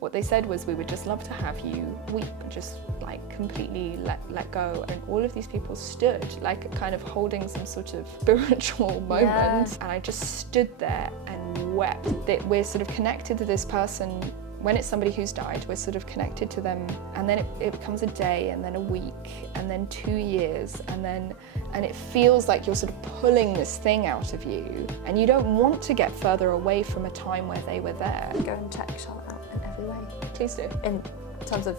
What they said was, we would just love to have you weep, just like completely let go. And all of these people stood like kind of holding some sort of spiritual moment. Yeah. And I just stood there and wept. That we're sort of connected to this person. When it's somebody who's died, we're sort of connected to them, and then it becomes a day, and then a week, and then 2 years, and it feels like you're sort of pulling this thing out of you, and you don't want to get further away from a time where they were there. Go and check Charlotte out in every way. Please do. In terms of,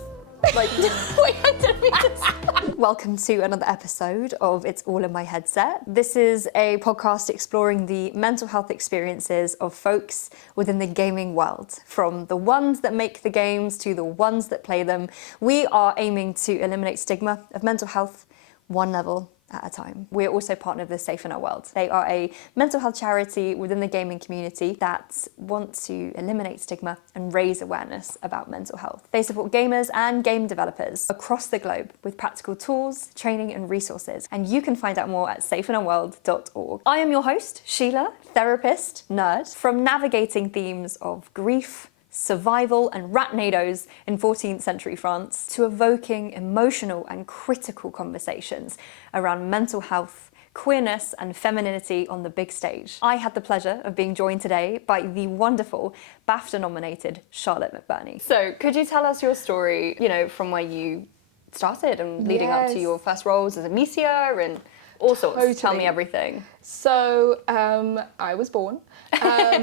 like, wait, I didn't mean to. Welcome to another episode of It's All in My Headset. This is a podcast exploring the mental health experiences of folks within the gaming world, from the ones that make the games to the ones that play them. We are aiming to eliminate stigma of mental health one level at a time. We're also partnered with Safe in Our World. They are a mental health charity within the gaming community that want to eliminate stigma and raise awareness about mental health. They support gamers and game developers across the globe with practical tools, training and resources. And you can find out more at safeinourworld.org. I am your host, Sheila, therapist, nerd, from navigating themes of grief, survival and ratnados in 14th century France, to evoking emotional and critical conversations around mental health, queerness and femininity on the big stage. I had the pleasure of being joined today by the wonderful BAFTA nominated Charlotte McBurney. So could you tell us your story, from where you started and leading up to your first roles as Amicia and all sorts? Totally. Tell me everything. So I was born.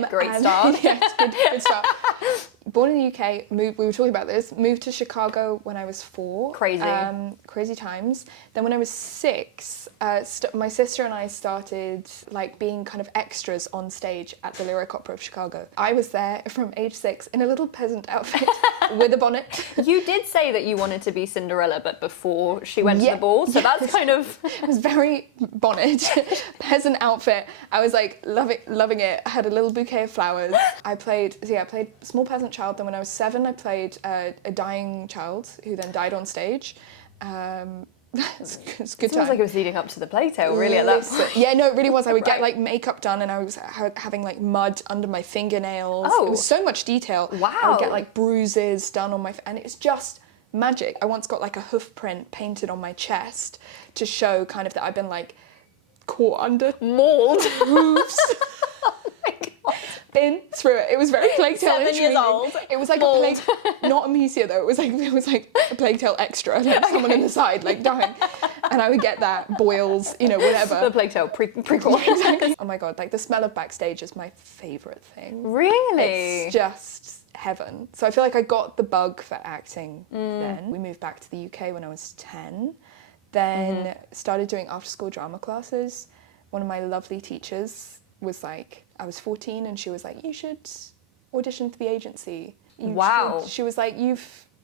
Great start. Yes, good start. Born in the UK, we were talking about this, moved to Chicago when I was 4. Crazy. Crazy times. Then when I was 6, my sister and I started being kind of extras on stage at the Lyric Opera of Chicago. I was there from age 6 in a little peasant outfit with a bonnet. You did say that you wanted to be Cinderella, but before she went to the ball, so that's kind of... It was very bonnet, peasant outfit. I was loving it. I had a little bouquet of flowers. I played small peasant child. Then when I was 7, I played a dying child who then died on stage. It's good It time. sounds like it was leading up to the playtale, really, at that point. Yeah, no, it really was. I would Right. get makeup done, and I was having mud under my fingernails. Oh. It was so much detail. Wow. I would get bruises done on my, and it's just magic. I once got a hoof print painted on my chest to show kind of that I've been caught under Mauled. hooves. Been through it. It was very Plague Tale 7 years old. It was like Mauled. a plague, not Amicia though. It was like a Plague Tale extra, someone in the side dying, and I would get that boils, whatever. The Plague Tale prequel. Exactly. Oh my god, the smell of backstage is my favourite thing. Really? It's just heaven. So I feel like I got the bug for acting then. We moved back to the UK when I was 10. Then started doing after school drama classes. One of my lovely teachers was I was 14 and she was like, you should audition for the agency. Wow. She was like,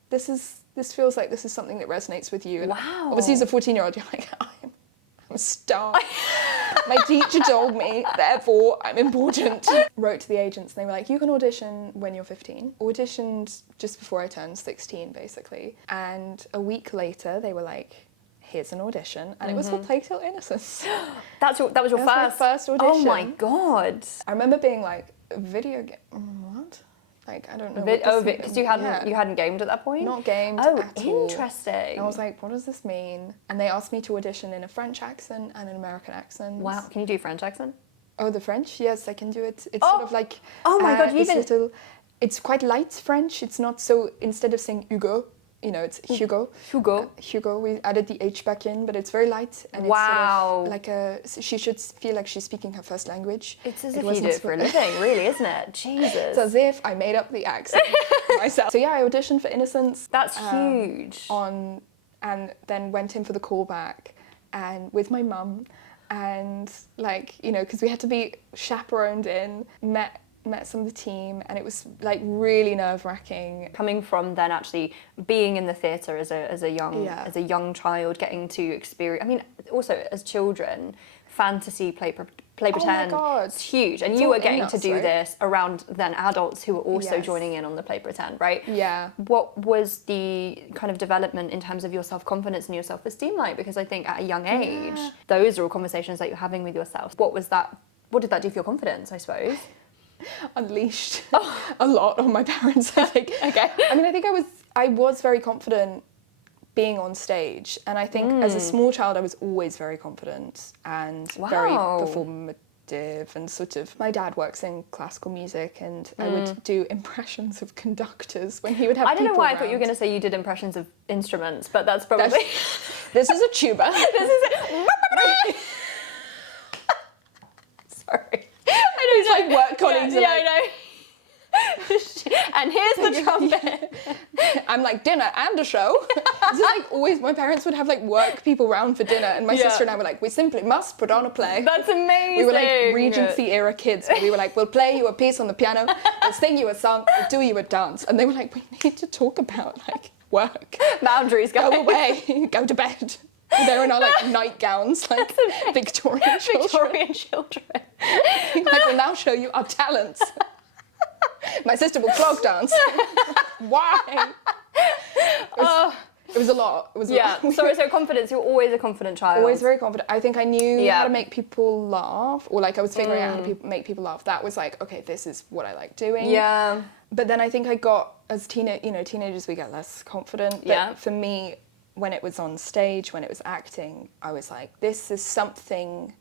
this feels like this is something that resonates with you. And wow. Obviously as a 14-year-old, you're like, I'm a star. My teacher told me, therefore I'm important. Wrote to the agents and they were like, you can audition when you're 15. Auditioned just before I turned 16, basically. And a week later, they were like, here's an audition, and it was for Plague Tale Innocence. That was your my first audition. Oh my god. I remember being video game. What? I don't know. Because you hadn't gamed at that point? Not gamed. Oh, at all. interesting. And I was like, what does this mean? And they asked me to audition in a French accent and an American accent. Wow. Can you do French accent? Oh, the French? Yes, I can do it. It's sort of like. Oh my god! It's quite light French. It's not so. Instead of saying Hugo, it's Hugo. Hugo. We added the H back in, but it's very light. And wow. It's sort of she should feel like she's speaking her first language. It's as if you do it for a living, really, isn't it? Jesus. It's as if I made up the accent myself. So yeah, I auditioned for Innocence. That's huge. And then went in for the callback, and with my mum, and because we had to be chaperoned in, met some of the team, and it was really nerve-wracking. Coming from then actually being in the theatre as a young child, getting to experience, also as children, fantasy, play pretend, oh my God. It's huge. And it's you were getting us, to do right? this around then adults who were also Yes. joining in on the play pretend, right? Yeah. What was the kind of development in terms of your self-confidence and your self-esteem like? Because I think at a young age, those are all conversations that you're having with yourself. What did that do for your confidence, I suppose? unleashed a lot on my parents, I think. Okay. I mean, I think I was very confident being on stage, and I think as a small child I was always very confident and very performative, and sort of, my dad works in classical music, and I would do impressions of conductors when he would have people I don't know why around. I thought you were going to say you did impressions of instruments, but that's probably... This is a tuba. This is it. Sorry. I know, It's like work colleagues are like, I know. And here's the trumpet. I'm like, dinner and a show. This is like always, my parents would have like work people round for dinner, and my sister and I were like, we simply must put on a play. That's amazing. We were like Regency era kids, where we were like, we'll play you a piece on the piano, we'll sing you a song, we'll do you a dance. And they were like, we need to talk about like work. Boundaries, guys. Go away, go to bed. They were in our like nightgowns, like Victorian children. Victorian children. Like, we'll now show you our talents. My sister will clog dance. Why? It was a lot. It was a lot. So confidence. You're always a confident child. Always very confident. I think I knew how to make people laugh, or like I was figuring out how to make people laugh. That was like, okay, this is what I like doing. Yeah. But then I think I got, as teenagers we get less confident. But for me, when it was on stage, when it was acting, I was like, this is something.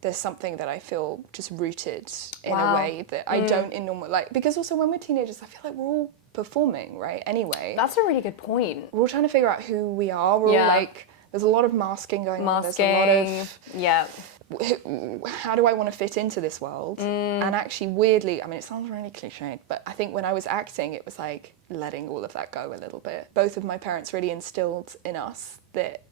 There's something that I feel just rooted in a way that I don't in normal, like, because also when we're teenagers, I feel like we're all performing, right? Anyway. That's a really good point. We're all trying to figure out who we are. We're all like, there's a lot of masking going on. There's a lot of, how do I want to fit into this world? And actually, weirdly, I mean, it sounds really cliched, but I think when I was acting, it was like letting all of that go a little bit. Both of my parents really instilled in us that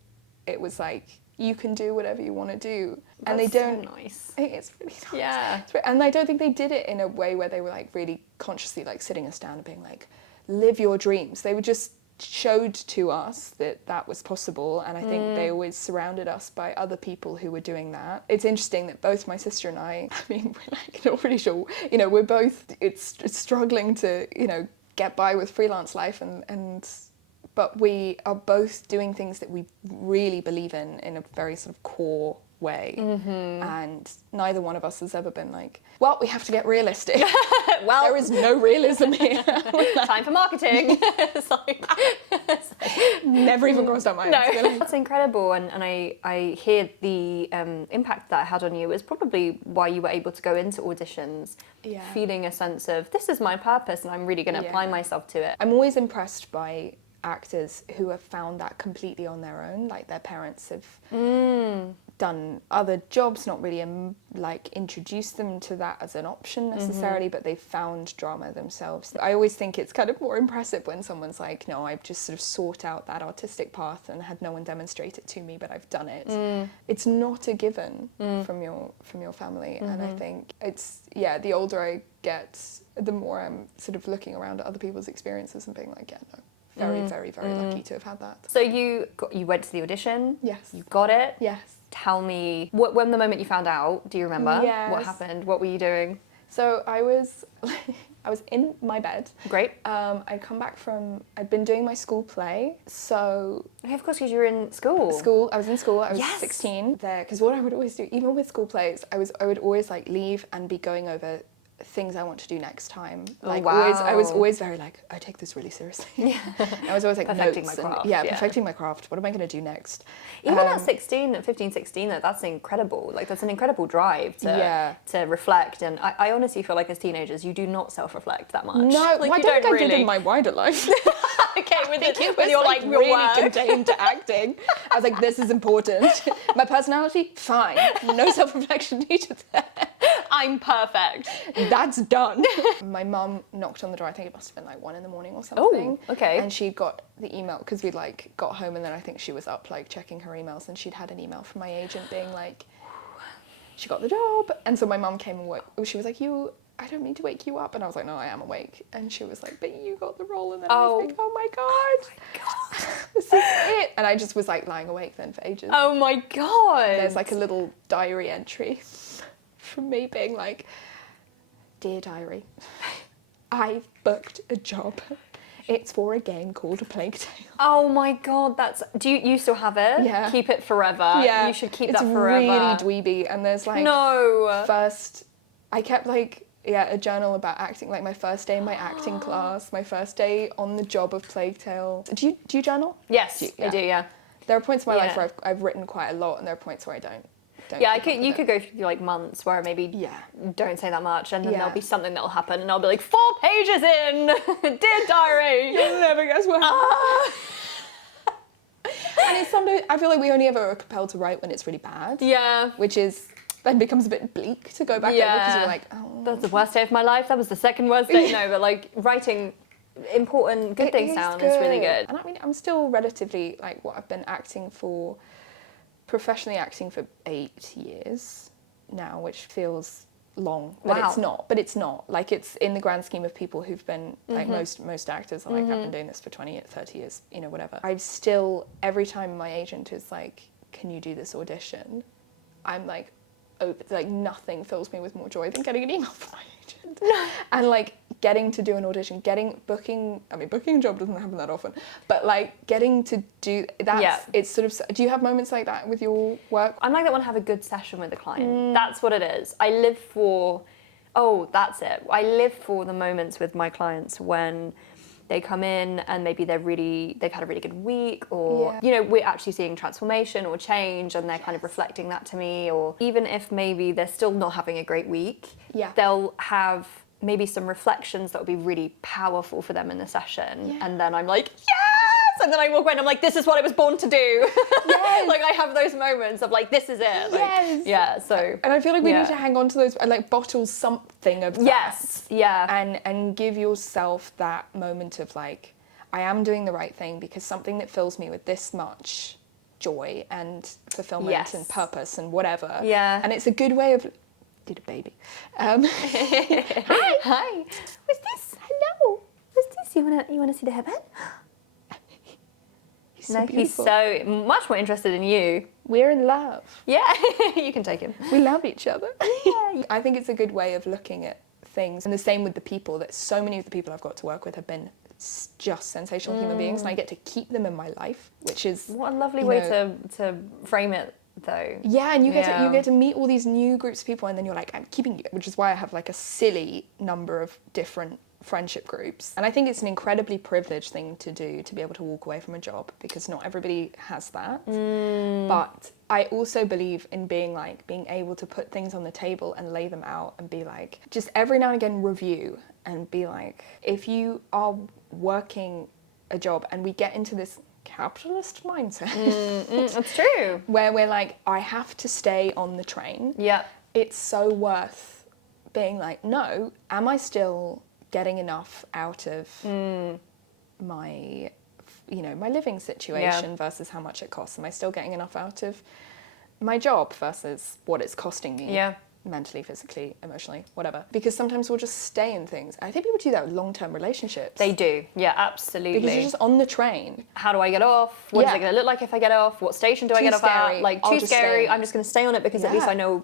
it was like, you can do whatever you want to do. And they don't. So nice. It's really nice. Yeah. And I don't think they did it in a way where they were like really consciously like sitting us down and being like, live your dreams. They were just showed to us that that was possible, and I think they always surrounded us by other people who were doing that. It's interesting that both my sister and I mean, we're like not really sure, we're both, it's struggling to, get by with freelance life, but we are both doing things that we really believe in a very sort of core way. And neither one of us has ever been like, well, we have to get realistic. Well, there is no realism here. Time for marketing. It's like, never even crossed our minds. No. That's incredible, and I hear the impact that it had on you is probably why you were able to go into auditions feeling a sense of, this is my purpose and I'm really going to apply myself to it. I'm always impressed by actors who have found that completely on their own, like their parents have done other jobs, not really like introduced them to that as an option necessarily, but they've found drama themselves. I always think it's kind of more impressive when someone's like, no, I've just sort of sought out that artistic path and had no one demonstrate it to me, but I've done it. It's not a given from your family, and I think it's, the older I get, the more I'm sort of looking around at other people's experiences and being like, very, very, very lucky to have had that. So you went to the audition? Yes. You got it? Yes. Tell me, when the moment you found out, do you remember? Yes. What happened? What were you doing? So I was in my bed. Great. I'd come back I'd been doing my school play, so... Okay, of course, because you were in school. I was in school, I was 16 there, because what I would always do, even with school plays, I would always like leave and be going over things I want to do next time. Like I was always very like, I take this really seriously. I was always like perfecting notes my craft. Perfecting my craft. What am I going to do next? Even at 15, 16, that's incredible. Like that's an incredible drive to reflect. And I honestly feel like as teenagers, you do not self-reflect that much. No, like, I don't think I did in my wider life. Okay, with your like really contained to acting. I was like, this is important. My personality, fine. No self-reflection needed there. I'm perfect. That's done. My mum knocked on the door, I think it must have been like 1 a.m. or something. Oh, okay. And she'd got the email, because we'd like got home and then I think she was up like checking her emails, and she'd had an email from my agent being like, she got the job. And so my mum came and she was like, I don't mean to wake you up. And I was like, no, I am awake. And she was like, but you got the role. And then I was like, oh my God. This is it. And I just was like lying awake then for ages. Oh my God. There's like a little diary entry from me being like, dear diary, I've booked a job. It's for a game called A Plague Tale. Oh my God, do you still have it? Yeah. Keep it forever. Yeah. You should keep that forever. It's really dweeby, and there's like... No. First, I kept like... a journal about acting, like my first day in my acting class, my first day on the job of Plague Tale. Do you journal? Yes, I do, yeah. There are points in my life where I've written quite a lot, and there are points where I don't. Yeah, you could go through like months where maybe don't say that much, and then there'll be something that'll happen, and I'll be like 4 pages in, dear diary. You'll never guess what happened. And it's sometimes I feel like we only ever are compelled to write when it's really bad. Yeah. Which is then becomes a bit bleak to go back over because you're like, oh, that's the worst day of my life. That was the second worst day. No, but like writing important good things down is really good. And I mean, I'm still relatively like I've been professionally acting for 8 years now, which feels long, but it's not. Like, it's in the grand scheme of people who've been, like, most actors are like, I've been doing this for 20, 30 years, you know, whatever. I've still, every time my agent is like, can you do this audition? I'm like, like, nothing fills me with more joy than getting an email from my agent. And, like, getting to do an audition, booking a job doesn't happen that often, but, like, getting to do that, it's sort of, do you have moments like that with your work? I'm like that when I have a good session with a client. That's what it is. I live for the moments with my clients when they come in and maybe they've had a really good week, or you know, we're actually seeing transformation or change, and they're kind of reflecting that to me. Or even if maybe they're still not having a great week, they'll have maybe some reflections that will be really powerful for them in the session, and then I'm like, yes! And then I walk away and I'm like, this is what I was born to do. Yes. Like, I have those moments of like, this is it. Like, yes. Yeah, so. And I feel like we need to hang on to those, and like bottle something of that. Yes, yeah. And give yourself that moment of like, I am doing the right thing because something that fills me with this much joy and fulfillment and purpose and whatever. Yeah. And it's a good way of, did a baby. Hi. What's this? Hello. What's this? You wanna see the hairband? He's so much more interested in you. We're in love. Yeah, you can take him. We love each other. Yeah. I think it's a good way of looking at things. And the same with the people, that so many of the people I've got to work with have been just sensational human beings, and I get to keep them in my life, which is... What a lovely way to frame it, though. Yeah, and you get to meet all these new groups of people, and then you're like, I'm keeping you, which is why I have like a silly number of different friendship groups. And I think it's an incredibly privileged thing to do, to be able to walk away from a job, because not everybody has that. But I also believe in being able to put things on the table and lay them out and be like, just every now and again review and be like, if you are working a job, and we get into this capitalist mindset. That's true. Where we're like, I have to stay on the train. Yeah. It's so worth being like, no, am I still getting enough out of my living situation versus how much it costs? Am I still getting enough out of my job versus what it's costing me? Yeah. Mentally, physically, emotionally, whatever. Because sometimes we'll just stay in things. I think people do that with long-term relationships. They do, yeah, absolutely. Because you're just on the train. How do I get off? What is it going to look like if I get off? What station do I get off at? Like, too scary. I'm just going to stay on it because at least I know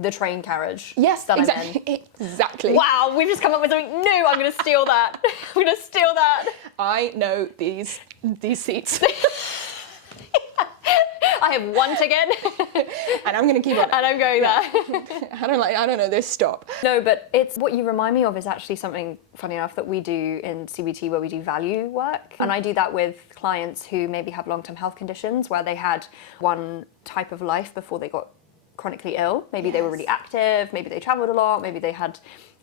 the train carriage. Yes, that exactly. I'm in. Exactly. Wow, we've just come up with something new. I'm going to steal that. I'm going to steal that. I know these seats. I have one ticket, and I'm going to keep on it. And I'm going there. I don't know this stop. No, but it's what you remind me of is actually something, funny enough, that we do in CBT, where we do value work. And I do that with clients who maybe have long-term health conditions, where they had one type of life before they got chronically ill. Maybe they were really active, maybe they traveled a lot, maybe they had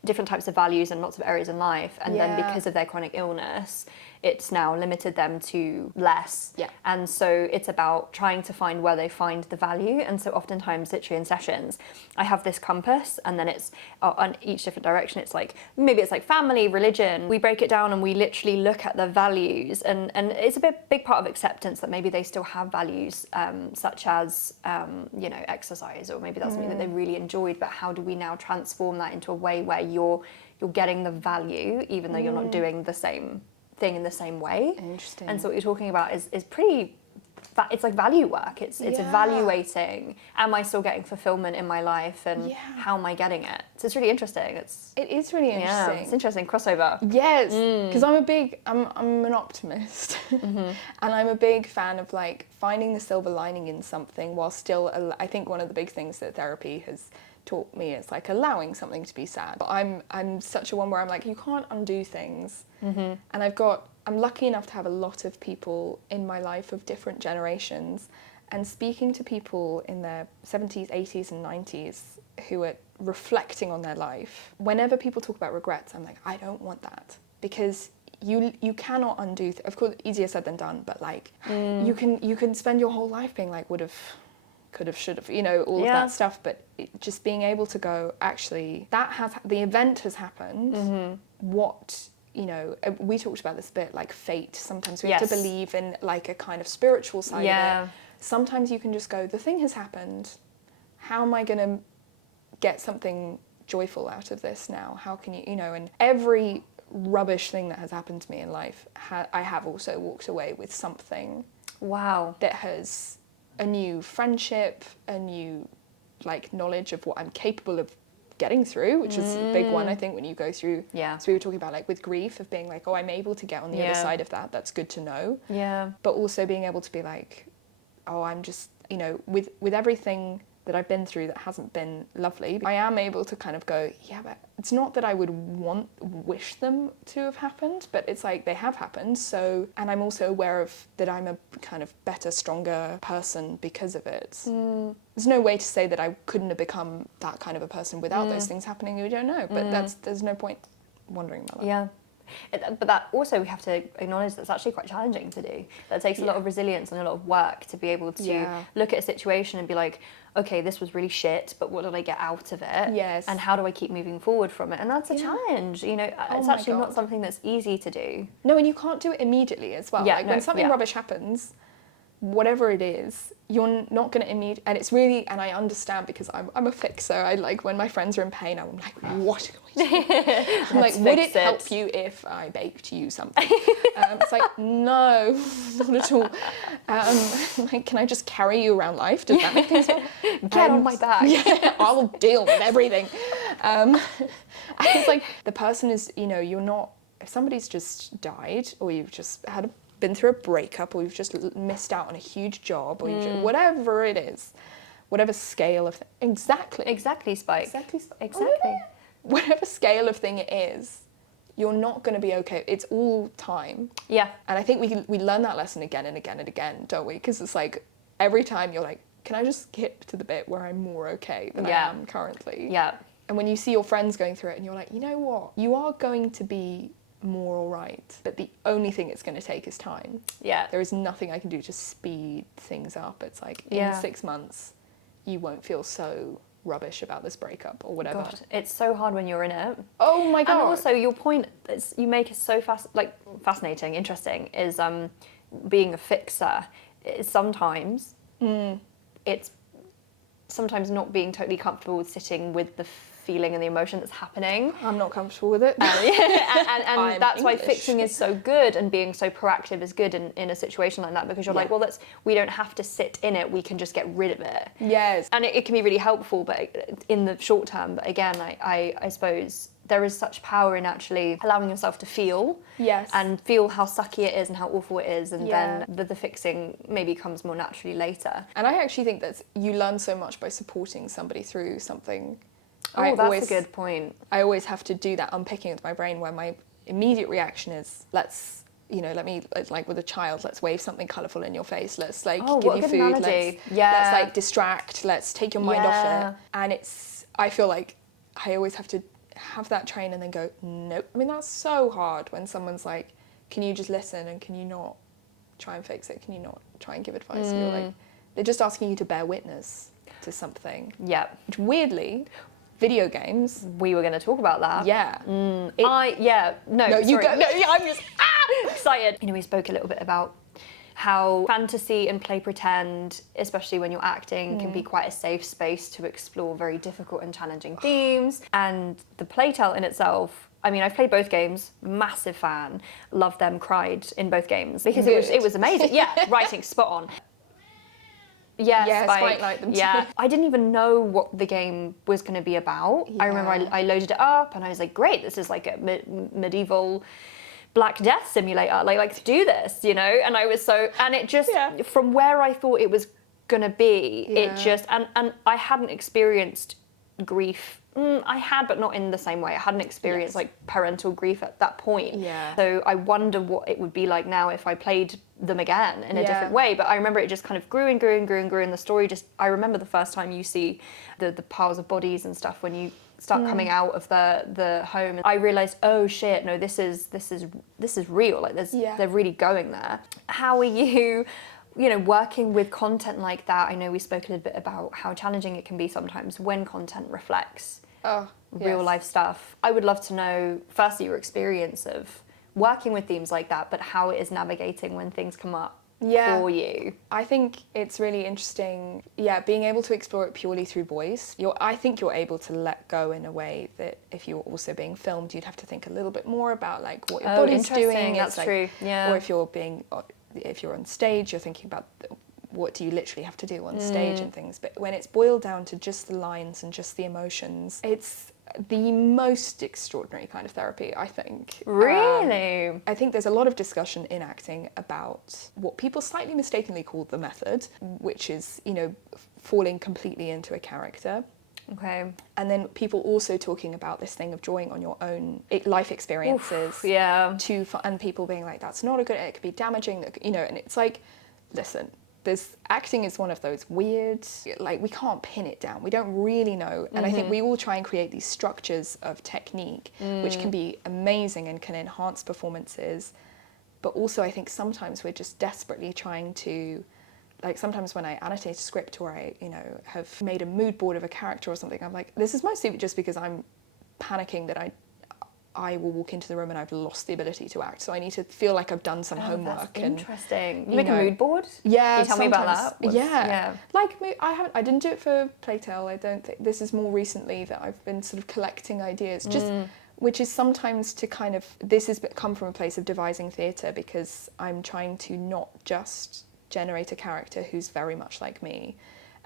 different types of values in lots of areas in life, and then because of their chronic illness, it's now limited them to less. Yeah. And so it's about trying to find where they find the value. And so oftentimes, literally in sessions, I have this compass, and then it's on each different direction. It's like, maybe it's like family, religion. We break it down and we literally look at the values, and it's a big part of acceptance that maybe they still have values, such as, exercise, or maybe that's something that they really enjoyed, but how do we now transform that into a way where you're getting the value, even though you're not doing the same thing in the same way. Interesting. And so what you're talking about is pretty, it's like value work. It's evaluating, am I still getting fulfillment in my life, and how am I getting it? So it's really interesting. It is really interesting. Yeah, it's interesting, crossover. Yes, because I'm an optimist. And I'm a big fan of like finding the silver lining in something while still, I think one of the big things that therapy has taught me is like allowing something to be sad. But I'm such a one where I'm like, you can't undo things. And I'm lucky enough to have a lot of people in my life of different generations, and speaking to people in their 70s, 80s and 90s who are reflecting on their life. Whenever people talk about regrets, I'm like, I don't want that, because you cannot undo, of course, easier said than done, but like you can spend your whole life being like, would have, could have, should have, all of that stuff, but just being able to go, actually, the event has happened. What, we talked about this a bit, like fate. Sometimes we have to believe in like a kind of spiritual side of it. Sometimes you can just go, the thing has happened. How am I going to get something joyful out of this now? How can you, and every rubbish thing that has happened to me in life, I have also walked away with something. Wow. That has a new friendship, a new like knowledge of what I'm capable of getting through, which is a big one, I think, when you go through. So we were talking about like with grief of being like, oh, I'm able to get on the other side of that. That's good to know. But also being able to be like, oh, I'm just, with everything that I've been through that hasn't been lovely, I am able to kind of go, yeah, but it's not that I would wish them to have happened, but it's like they have happened. So, and I'm also aware of that I'm a kind of better, stronger person because of it. There's no way to say that I couldn't have become that kind of a person without those things happening. We don't know, but there's no point wondering about that. But that also, we have to acknowledge that's actually quite challenging to do. That takes a lot of resilience and a lot of work to be able to look at a situation and be like, okay, this was really shit, but what did I get out of it? And how do I keep moving forward from it? And that's a challenge, it's actually not something that's easy to do. No, and you can't do it immediately as well. When something rubbish happens, whatever it is, you're not going to immediately, and it's really, and I understand because I'm a fixer. I like when my friends are in pain, I'm like, what can we do? I'm like, would it help you if I baked you something? It's like, no, not at all. Like, can I just carry you around life? Does that make things better? Get on my back. I'll deal with everything. And it's like, the person is, you're not, if somebody's just died, or you've just been through a breakup, or you've just missed out on a huge job, or whatever it is, whatever scale of exactly, Spike. Whatever scale of thing it is, you're not going to be okay. It's all time. And I think we learn that lesson again and again and again, don't we? Because it's like every time you're like, can I just skip to the bit where I'm more okay than I am currently? And when you see your friends going through it, and you're like, you know what, you are going to be more all right, but the only thing it's going to take is time. There is nothing I can do to speed things up. It's like in 6 months you won't feel so rubbish about this breakup or whatever. God, it's so hard when you're in it. Oh my god. And also your point you make is so fascinating, interesting, is being a fixer is sometimes it's sometimes not being totally comfortable with sitting with the feeling and the emotion that's happening. I'm not comfortable with it. And that's why fixing is so good, and being so proactive is good in a situation like that, because you're like, well, we don't have to sit in it, we can just get rid of it. And it can be really helpful, but in the short term. But again, I suppose there is such power in actually allowing yourself to feel and feel how sucky it is and how awful it is, and then the fixing maybe comes more naturally later. And I actually think that you learn so much by supporting somebody through something. That's a good point. I always have to do that unpicking with my brain, where my immediate reaction is, let me, like with a child, let's wave something colourful in your face, let's like give you food, let's like distract, let's take your mind off it. And I feel like I always have to have that train and then go, nope. I mean, that's so hard when someone's like, can you just listen, and can you not try and fix it? Can you not try and give advice? You're like, they're just asking you to bear witness to something. Which weirdly, video games. We were going to talk about that. No, you go. No, I'm just excited. We spoke a little bit about how fantasy and play pretend, especially when you're acting, can be quite a safe space to explore very difficult and challenging themes. And the Playtell in itself, I mean, I've played both games, massive fan, loved them, cried in both games because it was amazing. Writing spot on. Spike liked them too. I didn't even know what the game was going to be about. I remember I loaded it up and I was like, great, this is like a medieval Black Death simulator. Like, let's do this, And I was so, and it just, from where I thought it was going to be, it just, and I hadn't experienced grief. I had, but not in the same way. I hadn't experienced like parental grief at that point. Yeah. So I wonder what it would be like now if I played them again in a different way. But I remember it just kind of grew and grew and grew and grew, and the story just. I remember the first time you see the piles of bodies and stuff when you start coming out of the home, and I realized, oh shit, no, this is real. Like they're really going there. How are you? Working with content like that? I know we spoke a little bit about how challenging it can be sometimes when content reflects real life stuff. I would love to know, firstly, your experience of working with themes like that, but how it is navigating when things come up for you. I think it's really interesting, being able to explore it purely through voice. I think you're able to let go in a way that if you were also being filmed, you'd have to think a little bit more about like what your body's doing. That's true, yeah. Or if you're on stage, you're thinking about what do you literally have to do on stage and things. But when it's boiled down to just the lines and just the emotions, it's the most extraordinary kind of therapy, I think. Really? I think there's a lot of discussion in acting about what people slightly mistakenly call the method, which is, falling completely into a character. Okay. And then people also talking about this thing of drawing on your own life experiences. Oof, yeah. And people being like, that's not a good, it could be damaging, and it's like, listen, acting is one of those weird, like we can't pin it down. We don't really know. And I think we all try and create these structures of technique, which can be amazing and can enhance performances. But also I think sometimes we're just desperately trying to, like sometimes when I annotate a script or I, have made a mood board of a character or something, I'm like, this is mostly just because I'm panicking that I will walk into the room and I've lost the ability to act. So I need to feel like I've done some homework. That's interesting. And, you make a mood board? Yeah. Can you tell me about that? Yeah. Like I didn't do it for Playtale. I don't think, this is more recently that I've been sort of collecting ideas, which is sometimes to kind of, this has come from a place of devising theatre because I'm trying to not just generate a character who's very much like me,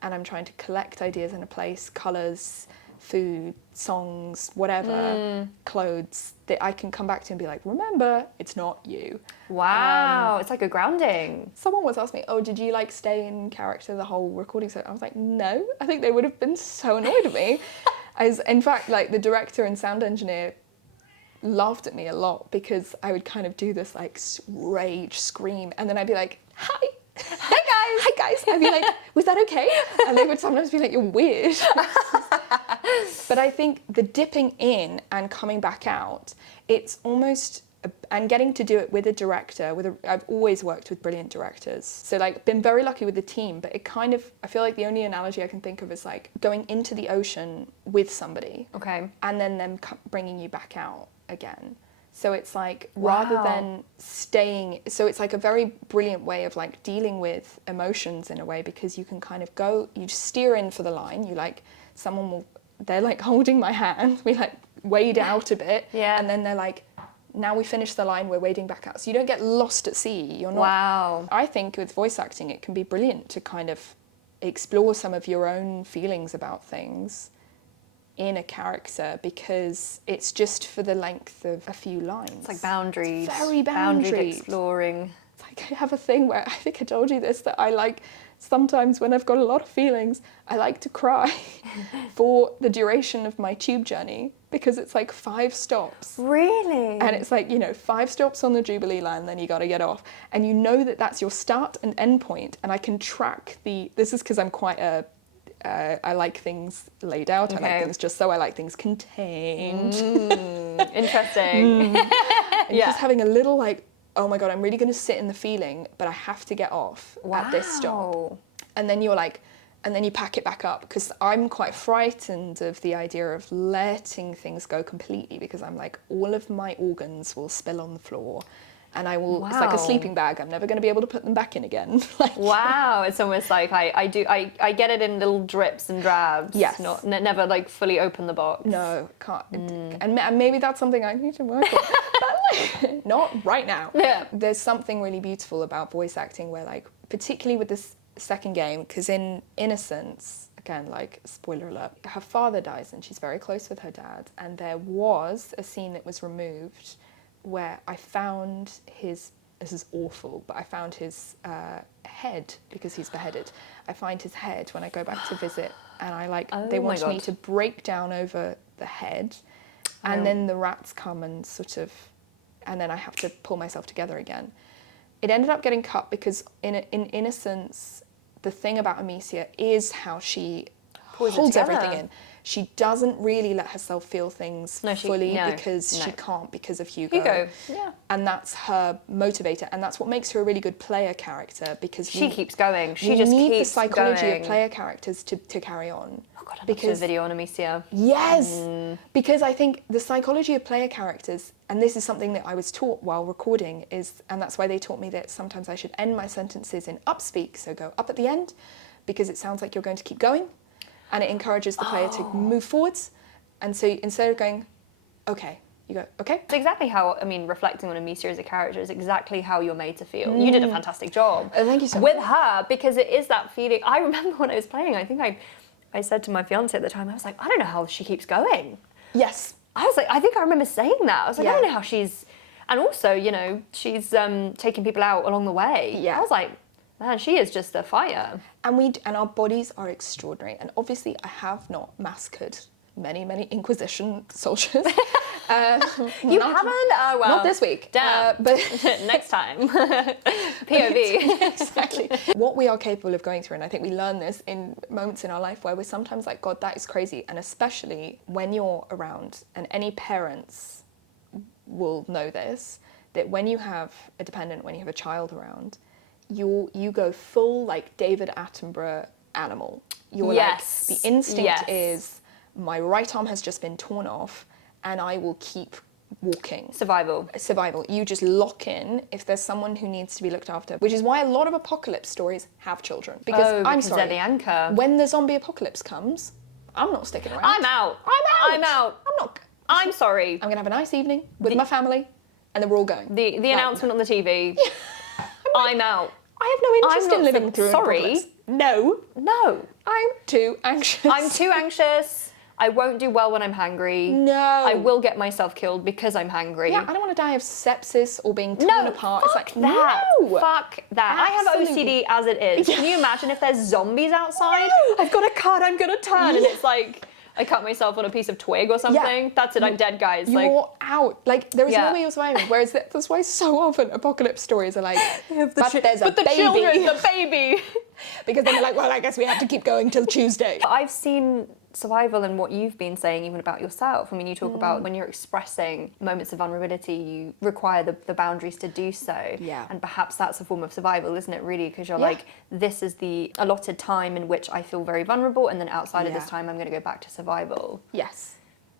and I'm trying to collect ideas in a place, colours, food, songs, whatever, clothes, that I can come back to and be like, remember, it's not you. Wow, it's like a grounding. Someone once asked me, did you like stay in character the whole recording set? I was like, no, I think they would have been so annoyed at me. In fact, like the director and sound engineer laughed at me a lot because I would kind of do this like rage scream and then I'd be like, hi guys. I'd be like, was that okay? And they would sometimes be like, you're weird. But I think the dipping in and coming back out, it's almost, and getting to do it with a director, I've always worked with brilliant directors. So like been very lucky with the team, but it kind of, I feel like the only analogy I can think of is like going into the ocean with somebody. Okay. And then them bringing you back out again. So it's like, rather than staying, so it's like a very brilliant way of like dealing with emotions in a way, because you can kind of go, you just steer in for the line, they're like holding my hand, we like wade out a bit, and then they're like, now we finish the line, we're wading back out. So you don't get lost at sea, you're not. Wow. I think with voice acting, it can be brilliant to kind of explore some of your own feelings about things in a character, because it's just for the length of a few lines. It's like boundaries. Very boundaries. Boundary exploring. It's like I have a thing where, I think I told you this, that I like, sometimes when I've got a lot of feelings, I like to cry for the duration of my tube journey, because it's like 5 stops. Really? And it's like, 5 stops on the Jubilee line, then you got to get off. And you know that that's your start and end point, and I can track this is because I'm quite I like things laid out. Okay. I like things just so. I like things contained. Interesting. And just having a little like, oh my God, I'm really going to sit in the feeling, but I have to get off at this stop. And then you're like, and then you pack it back up, because I'm quite frightened of the idea of letting things go completely, because I'm like, all of my organs will spill on the floor. And I will, it's like a sleeping bag. I'm never going to be able to put them back in again. Wow, it's almost like I get it in little drips and drabs. Yes. Never like fully open the box. No, can't. And maybe that's something I need to work on. But like, not right now. Yeah. There's something really beautiful about voice acting where, like, particularly with this second game, because in Innocence, again, like, spoiler alert, her father dies and she's very close with her dad. And there was a scene that was removed where I found this is awful, but I found his head, because he's beheaded, I find his head when I go back to visit, and I like, Oh they my want me God. to break down over the head, and then the rats come and sort of, and then I have to pull myself together again. It ended up getting cut because in innocence, the thing about Amicia is how she holds everything in. She doesn't really let herself feel things fully because she can't because of Hugo. And that's her motivator, and that's what makes her a really good player character, because she keeps going. She we just need keeps the psychology going. of player characters to carry on. Oh God, I watched a video on Amicia. Yes, because I think the psychology of player characters, and this is something that I was taught while recording, and that's why they taught me that sometimes I should end my sentences in upspeak, so go up at the end, because it sounds like you're going to keep going, and it encourages the player to move forwards. And so instead of going, okay, you go, okay. It's exactly how, I mean, reflecting on Amicia as a character is exactly how you're made to feel. You did a fantastic job. Thank you so much. With her, because it is that feeling. I remember when I was playing, I think I said to my fiance at the time, I was like, I don't know how she keeps going. Yes. I was like, I think I remember saying that. I was like, I don't know how she's, and also, you know, she's taking people out along the way. Yeah. I was like, man, she is just a fire. And our bodies are extraordinary. And obviously I have not massacred many Inquisition soldiers. You haven't? Oh, well. Not this week. Damn. But next time. POV. Exactly. What we are capable of going through, and I think we learn this in moments in our life where we're sometimes like, God, that is crazy. And especially when you're around, and any parents will know this, that when you have a dependent, when you have a child around, you go full like David Attenborough animal. You're like, the instinct is, my right arm has just been torn off and I will keep walking. Survival. You just lock in if there's someone who needs to be looked after, which is why a lot of apocalypse stories have children. Because I'm sorry, they're the anchor. when the zombie apocalypse comes, I'm not sticking around. I'm out. I'm sorry. I'm gonna have a nice evening with my family, and then we're all going. The announcement on the TV. I'm out. I have no interest in living through an apocalypse. No. I'm too anxious. I won't do well when I'm hangry. No. I will get myself killed because I'm hangry. Yeah, I don't want to die of sepsis or being torn apart. Fuck it's like, that. No. Fuck that. Absolutely. I have OCD as it is. Can you imagine if there's zombies outside? No. I've got a cut, I'm gonna turn, and it's like, I cut myself on a piece of twig or something. That's it, I'm dead, guys. You're out. Like, there is no way you're surviving. Whereas that's why so often apocalypse stories are like, but there's a baby. Children, the baby. Because then they're like, well, I guess we have to keep going till Tuesday. I've seen survival and what you've been saying even about yourself. I mean, you talk about when you're expressing moments of vulnerability, you require the boundaries to do so. Yeah. And perhaps that's a form of survival, isn't it, really? Because you're like, this is the allotted time in which I feel very vulnerable, and then outside of this time, I'm going to go back to survival. Yes.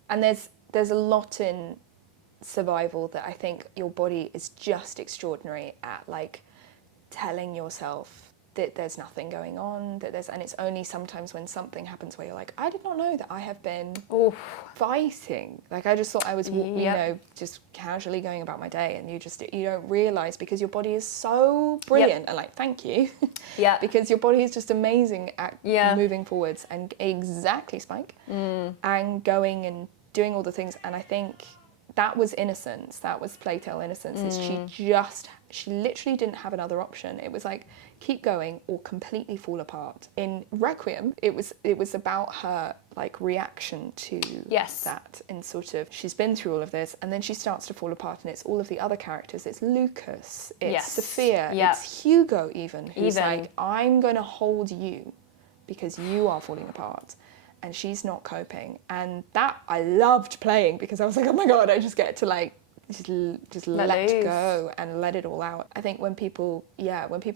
And there's a lot in survival that I think your body is just extraordinary at, like, telling yourself that there's nothing going on, and it's only sometimes when something happens where you're like, I did not know that I have been fighting. Like, I just thought I was, you know, just casually going about my day, and you don't realise, because your body is so brilliant, and like, thank you. Because your body is just amazing at moving forwards, and exactly, Spike, and going and doing all the things. And I think that was innocence, that was Playtale innocence, is she literally didn't have another option. It was like, keep going or completely fall apart. In Requiem, it was about her like reaction to that, and sort of, she's been through all of this, and then she starts to fall apart, and it's all of the other characters. It's Lucas, it's Sophia, it's Hugo even, who's like, I'm gonna hold you because you are falling apart. And she's not coping. And that I loved playing, because I was like, oh my God, I just get to like, just let go and let it all out. I think when people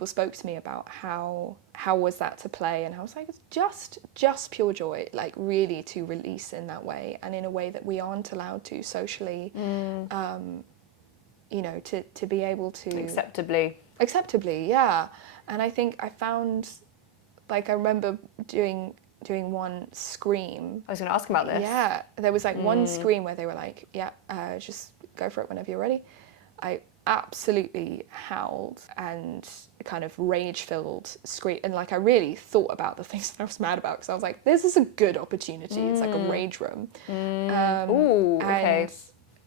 spoke to me about how was that to play, and I was like, it's just pure joy, like really to release in that way, and in a way that we aren't allowed to socially, you know, to be able to... Acceptably, yeah. And I think I found, like, I remember doing one scream. I was going to ask about this. Yeah, there was like one scream where they were like, just go for it whenever you're ready. I absolutely howled and kind of rage-filled scream, and like I really thought about the things that I was mad about, because I was like, this is a good opportunity. It's like a rage room. Okay.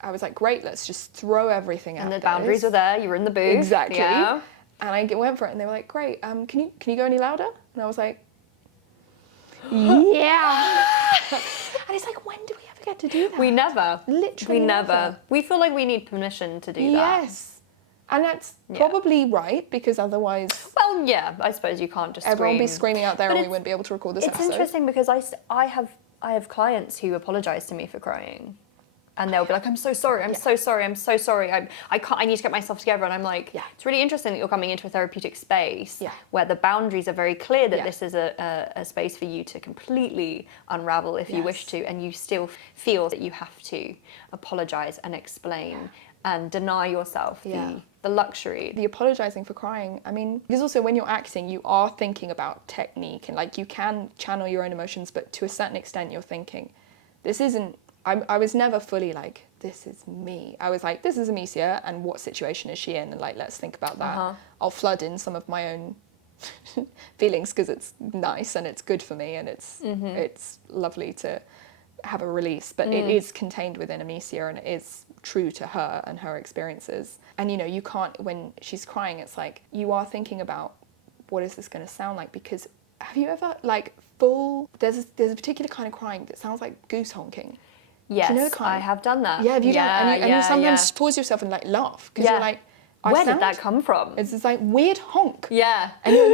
I was like, great, let's just throw everything out. And the boundaries were there, you were in the booth. Exactly. Yeah. And I went for it, and they were like, great, can you go any louder? And I was like, yeah. And it's like, when do we ever get to do that? We never. Literally We never. We feel like we need permission to do that. Yes. And that's probably right, because otherwise... Well, yeah, I suppose you can't just everyone scream. would be screaming out there, and we wouldn't be able to record this episode. It's interesting because I have clients who apologise to me for crying. And they'll be like, I'm so sorry, I'm so sorry, I need to get myself together. And I'm like, it's really interesting that you're coming into a therapeutic space where the boundaries are very clear that this is a space for you to completely unravel if you wish to, and you still feel that you have to apologise and explain and deny yourself the luxury. The apologising for crying, I mean, because also when you're acting, you are thinking about technique, and like you can channel your own emotions, but to a certain extent you're thinking, this isn't, I was never fully like, this is me. I was like, this is Amicia, and what situation is she in? And like, let's think about that. I'll flood in some of my own feelings because it's nice and it's good for me, and it's lovely to have a release, but it is contained within Amicia, and it is true to her and her experiences. And you know, you can't, when she's crying, it's like, you are thinking about, what is this going to sound like? Because have you ever, like, there's a particular kind of crying that sounds like goose honking. Yes, do you know the kind? I have done that. Yeah, have you done that? And you sometimes pause yourself and like laugh, because you're like, where did that come from? It's this like weird honk. Yeah. And you're,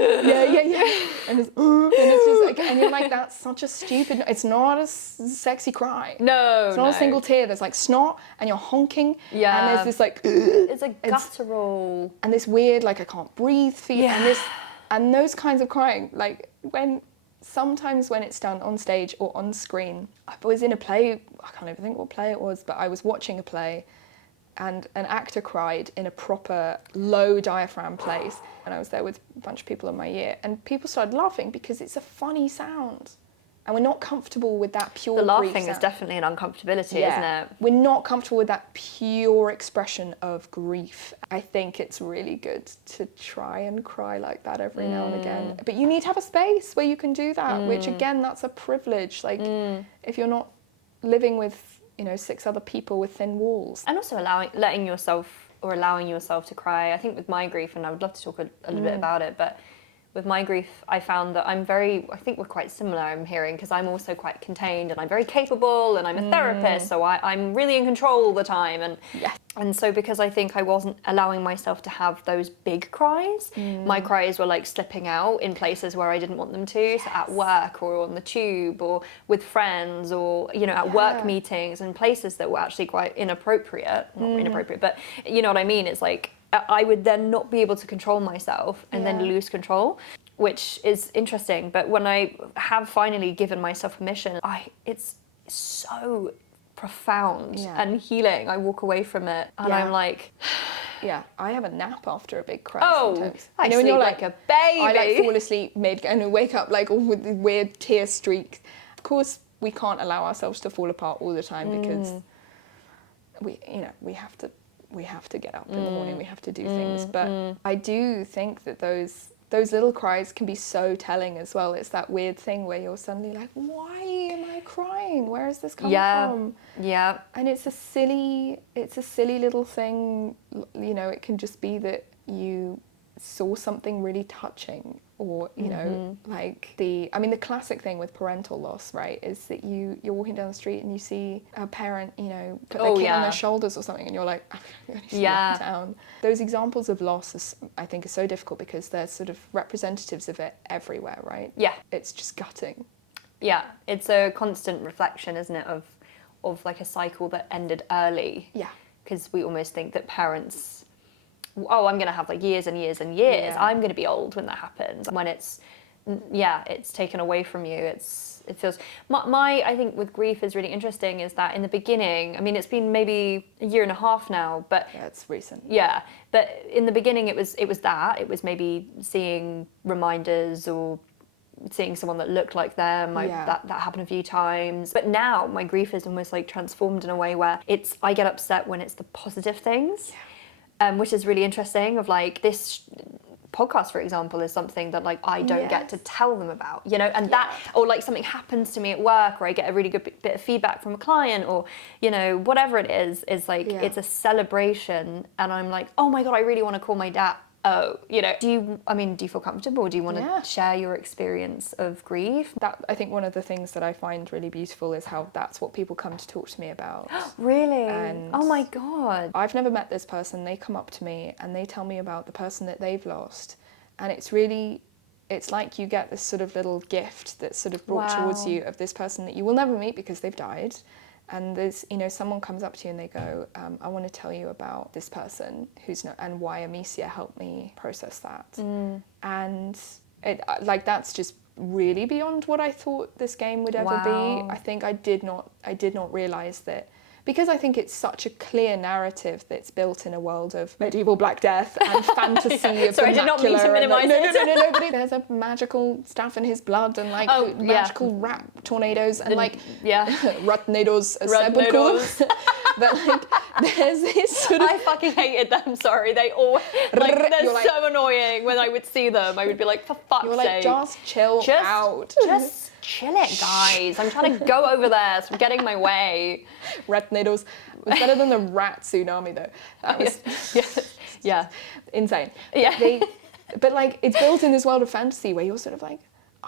and it's just like, and you're like, that's such a stupid, it's not a sexy cry. No, it's not a single tear. There's like snot, and you're honking. Yeah. And there's this like, it's a guttural. And this weird, like, I can't breathe feel. Yeah. And those kinds of crying, like sometimes when it's done on stage or on screen. I was in a play, I can't even think what play it was, but I was watching a play, and an actor cried in a proper low diaphragm place, and I was there with a bunch of people in my year, and people started laughing because it's a funny sound, and we're not comfortable with that pure The grief laughing sound. is definitely an uncomfortability, isn't it? We're not comfortable with that pure expression of grief. I think it's really good to try and cry like that every now and again, but you need to have a space where you can do that, which again, that's a privilege. Like, if you're not living with 6 other people with thin walls. And also allowing yourself to cry. I think with my grief, and I would love to talk a little bit about it, but with my grief, I found that I think we're quite similar, I'm hearing, because I'm also quite contained, and I'm very capable, and I'm a therapist, so I'm really in control all the time. And so because I think I wasn't allowing myself to have those big cries, my cries were like slipping out in places where I didn't want them to, so at work or on the tube or with friends or, at work meetings and places that were actually quite inappropriate. Not inappropriate, but you know what I mean? It's like, I would then not be able to control myself and then lose control, which is interesting. But when I have finally given myself permission, it's so profound and healing. I walk away from it and I'm like... Yeah, I have a nap after a big cry sometimes. I sleep like a baby. I like fall asleep and wake up like all with weird tear streaks. Of course, we can't allow ourselves to fall apart all the time because we have to get up in the morning, we have to do things. But I do think that those little cries can be so telling as well. It's that weird thing where you're suddenly like, why am I crying? Where is this coming from? Yeah. And it's a silly little thing. It can just be that you saw something really touching, or the classic thing with parental loss, right, is that you're walking down the street and you see a parent put their kid on their shoulders or something, and you're like, I'm going to walk down. Those examples of loss I think are so difficult because they're sort of representatives of it everywhere, right? It's just gutting. It's a constant reflection, isn't it, of like a cycle that ended early, because we almost think that parents, I'm going to have like years and years and years. I'm going to be old when that happens. When it's taken away from you, it feels... I think with grief is really interesting is that in the beginning, I mean, it's been maybe a year and a half now, but... Yeah, it's recent. Yeah, but in the beginning it was maybe seeing reminders or seeing someone that looked like them. That happened a few times. But now my grief is almost like transformed in a way where I get upset when it's the positive things. Which is really interesting, of like this podcast, for example, is something that like I don't get to tell them about, and that, or like something happens to me at work, or I get a really good bit of feedback from a client, or, whatever it is like, it's a celebration, and I'm like, oh my God, I really want to call my dad oh, you know, do you feel comfortable? Do you want to Yeah. share your experience of grief? That, I think one of the things that I find really beautiful is how that's what people come to talk to me about. Really? And oh my God. I've never met this person. They come up to me and they tell me about the person that they've lost. And it's like you get this sort of little gift that's sort of brought towards Wow. you of this person that you will never meet because they've died. And there's, you know, someone comes up to you and they go, I want to tell you about this person and why Amicia helped me process that. And that's just really beyond what I thought this game would ever be. Wow. I think I did not realize that, because I think it's such a clear narrative that's built in a world of medieval Black Death and fantasy of Sorry, I did not mean to minimise it. No, but there's a magical stuff in his blood and magical rat tornadoes and ratnados, as Seb would call them. But like, there's this sort of... I fucking hated them, sorry. They all, they're so annoying when I would see them. I would be like, for fuck's sake. You're like, just chill out. Just chill it, guys. I'm trying to go over there. Stop getting in my way. Ratnados. It was better than the rat tsunami, though. That was yeah. insane. Yeah. But like, it's built in this world of fantasy where you're sort of like,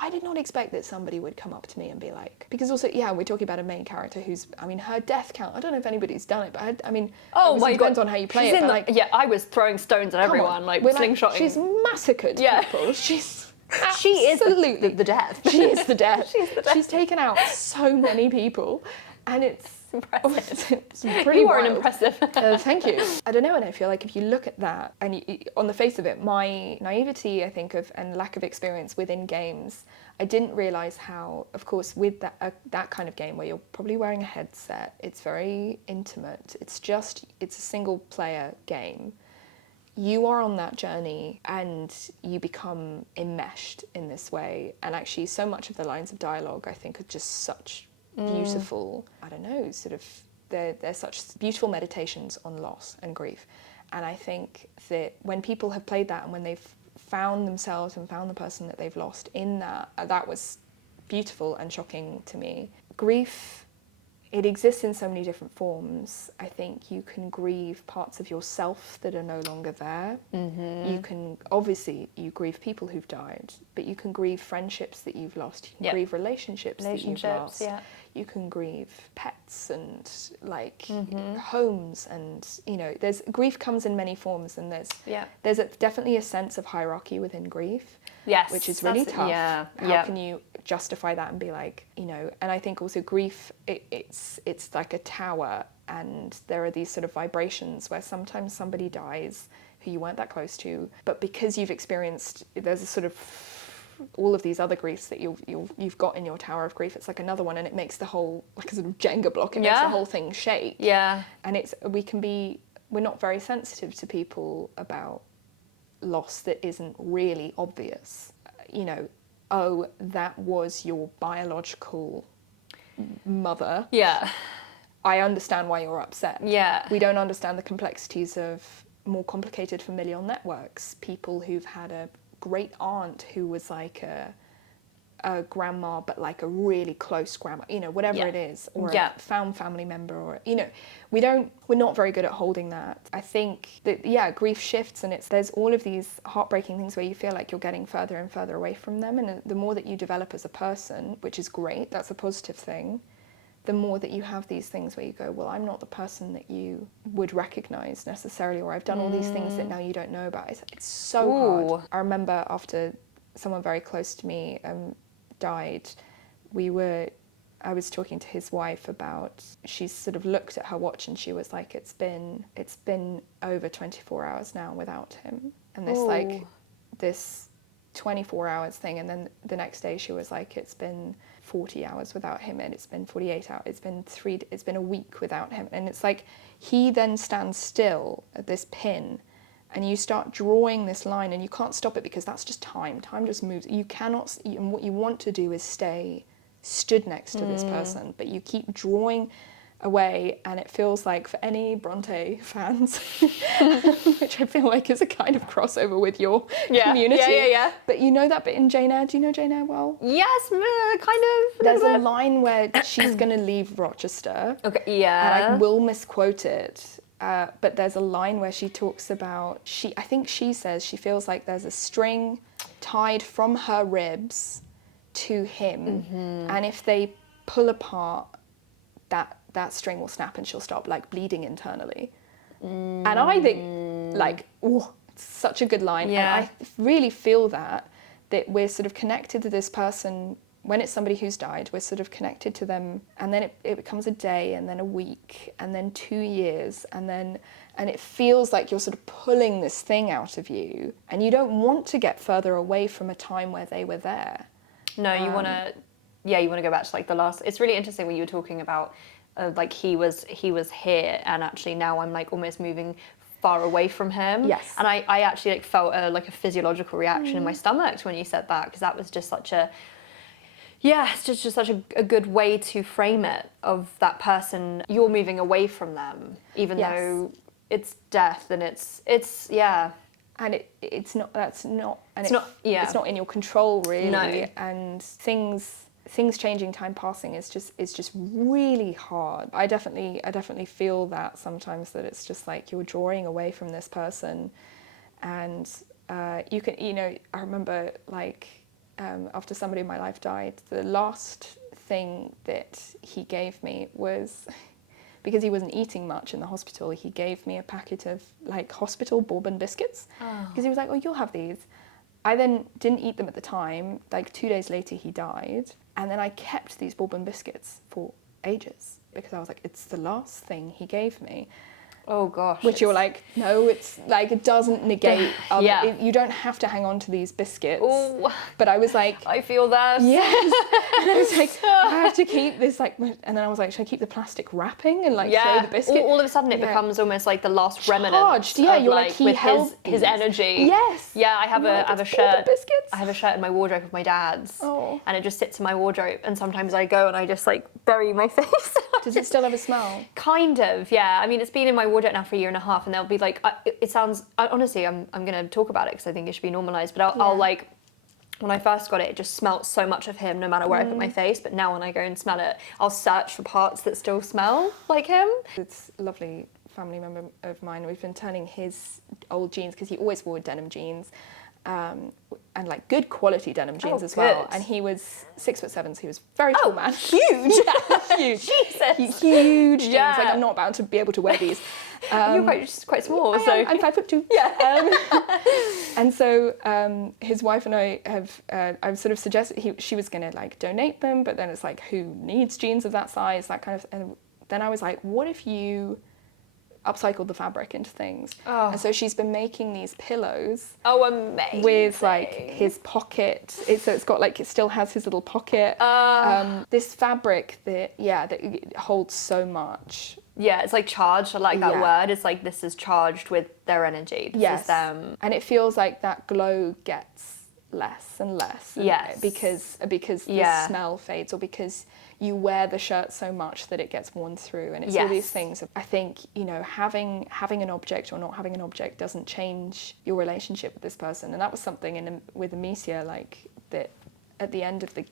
I did not expect that somebody would come up to me and be like, because also, we're talking about a main character who's, I mean, her death count, I don't know if anybody's done it, but it depends on how you play it. But like, I was throwing stones at everyone, slingshotting. She's massacred people. She is the death. She is the death. She's taken out so many people, and it's impressive. It's pretty you are wild. an impressive. Thank you. I don't know, and I feel like if you look at that, and on the face of it, my naivety, I think, and lack of experience within games, I didn't realise how, of course, with that kind of game where you're probably wearing a headset, it's very intimate. It's a single player game. You are on that journey and you become enmeshed in this way. And actually so much of the lines of dialogue, I think, are just such beautiful, I don't know, sort of, they're such beautiful meditations on loss and grief. And I think that when people have played that and when they've found themselves and found the person that they've lost in that was beautiful and shocking to me. Grief, it exists in so many different forms. I think you can grieve parts of yourself that are no longer there. Mm-hmm. You grieve people who've died, but you can grieve friendships that you've lost. You can grieve relationships that you've lost. Yeah. You can grieve pets and homes, and grief comes in many forms, and there's definitely a sense of hierarchy within grief. Yes, which is really tough. How can you justify that and be like, and I think also grief, it's like a tower, and there are these sort of vibrations where sometimes somebody dies who you weren't that close to, but because you've experienced, there's a sort of all of these other griefs that you've got in your tower of grief, it's like another one, and it makes the whole, like a sort of Jenga block, it makes the whole thing shake. Yeah. And we're not very sensitive to people about loss that isn't really obvious. That was your biological mother. Yeah. I understand why you're upset. Yeah. We don't understand the complexities of more complicated familial networks. People who've had a great aunt who was like a grandma, but like a really close grandma, whatever it is, or a found family member, or we're not very good at holding that. I think that grief shifts, and there's all of these heartbreaking things where you feel like you're getting further and further away from them, and the more that you develop as a person, which is great, that's a positive thing, the more that you have these things where you go, well, I'm not the person that you would recognize necessarily, or I've done all these things that now you don't know about. It's so hard. I remember after someone very close to me died, I was talking to his wife about, she sort of looked at her watch and she was like, it's been over 24 hours now without him. And this 24 hours thing, and then the next day she was like, it's been 40 hours without him, and it's been 48 hours, it's been a week without him. And it's like, he then stands still at this pin, and you start drawing this line, and you can't stop it because that's just time. Time just moves. You cannot, and what you want to do is stay stood next to this person, but you keep drawing away, and it feels like, for any Bronte fans, which I feel like is a kind of crossover with your community. Yeah. But you know that bit in Jane Eyre? Do you know Jane Eyre well? Yes, kind of. There's a line where she's going to leave Rochester. Okay, yeah. And I will misquote it. but there's a line where she talks about, I think she says she feels like there's a string tied from her ribs to him, and if they pull apart, that string will snap and she'll stop like bleeding internally. And I think like, oh, it's such a good line. Yeah. And I really feel that we're sort of connected to this person. When it's somebody who's died, we're sort of connected to them, and then it becomes a day, and then a week, and then 2 years, and it feels like you're sort of pulling this thing out of you, and you don't want to get further away from a time where they were there. No, you want to, you want to go back to like the last. It's really interesting when you were talking about like he was here, and actually now I'm like almost moving far away from him. Yes. And I actually like felt like a physiological reaction in my stomach when you said that, because that was just such a. Yeah, it's just such a good way to frame it, of that person, you're moving away from them, even though it's death, and it's yeah. And it's not in your control really. No. And things changing, time passing is just really hard. I definitely feel that sometimes, that it's just like you're drawing away from this person, and you can, I remember like, after somebody in my life died, the last thing that he gave me was, because he wasn't eating much in the hospital, he gave me a packet of like hospital bourbon biscuits, because he was like, oh, you'll have these. I then didn't eat them at the time. Like 2 days later he died, and then I kept these bourbon biscuits for ages, because I was like, it's the last thing he gave me. Oh gosh. Which you're like, no, it's like, it doesn't negate. You don't have to hang on to these biscuits. Ooh. But I was like, I feel that. yes. And I was like, I have to keep this like, and then I was like, should I keep the plastic wrapping and like throw the biscuit? All of a sudden it becomes almost like the last remnant. Charged, yeah. You're like, he with held his energy. Yes. Yeah, I have a shirt. Biscuits. I have a shirt in my wardrobe of my dad's, Oh. and it just sits in my wardrobe. And sometimes I go and I just like bury my face. Does it still have a smell? Kind of, yeah. I mean, it's been in my wardrobe now for a year and a half, and they'll be like, it sounds. Honestly, I'm going to talk about it because I think it should be normalised. But I'll like, when I first got it, it just smelt so much of him, no matter where I put my face. But now when I go and smell it, I'll search for parts that still smell like him. It's a lovely family member of mine. We've been turning his old jeans, because he always wore denim jeans. And like good quality denim jeans as well. And he was 6'7", so he was a very tall man. Huge. Huge. Jesus. Huge jeans. Like, I'm not about to be able to wear these. You're quite small. I'm 5'2". Yeah. And so his wife and I have, I've sort of suggested she was going to like donate them, but then it's like, who needs jeans of that size? That kind of. And then I was like, what if you upcycled the fabric into things? And so she's been making these pillows. Oh, amazing. With like his pocket. So it's got like, it still has his little pocket. This fabric that holds so much. Yeah, it's like charged. I like that word. It's like, this is charged with their energy. This is them. And it feels like that glow gets less and less. Yes. Because the smell fades, or because you wear the shirt so much that it gets worn through. And it's all these things. I think, having an object or not having an object doesn't change your relationship with this person. And that was something with Amicia, like, that at the end of the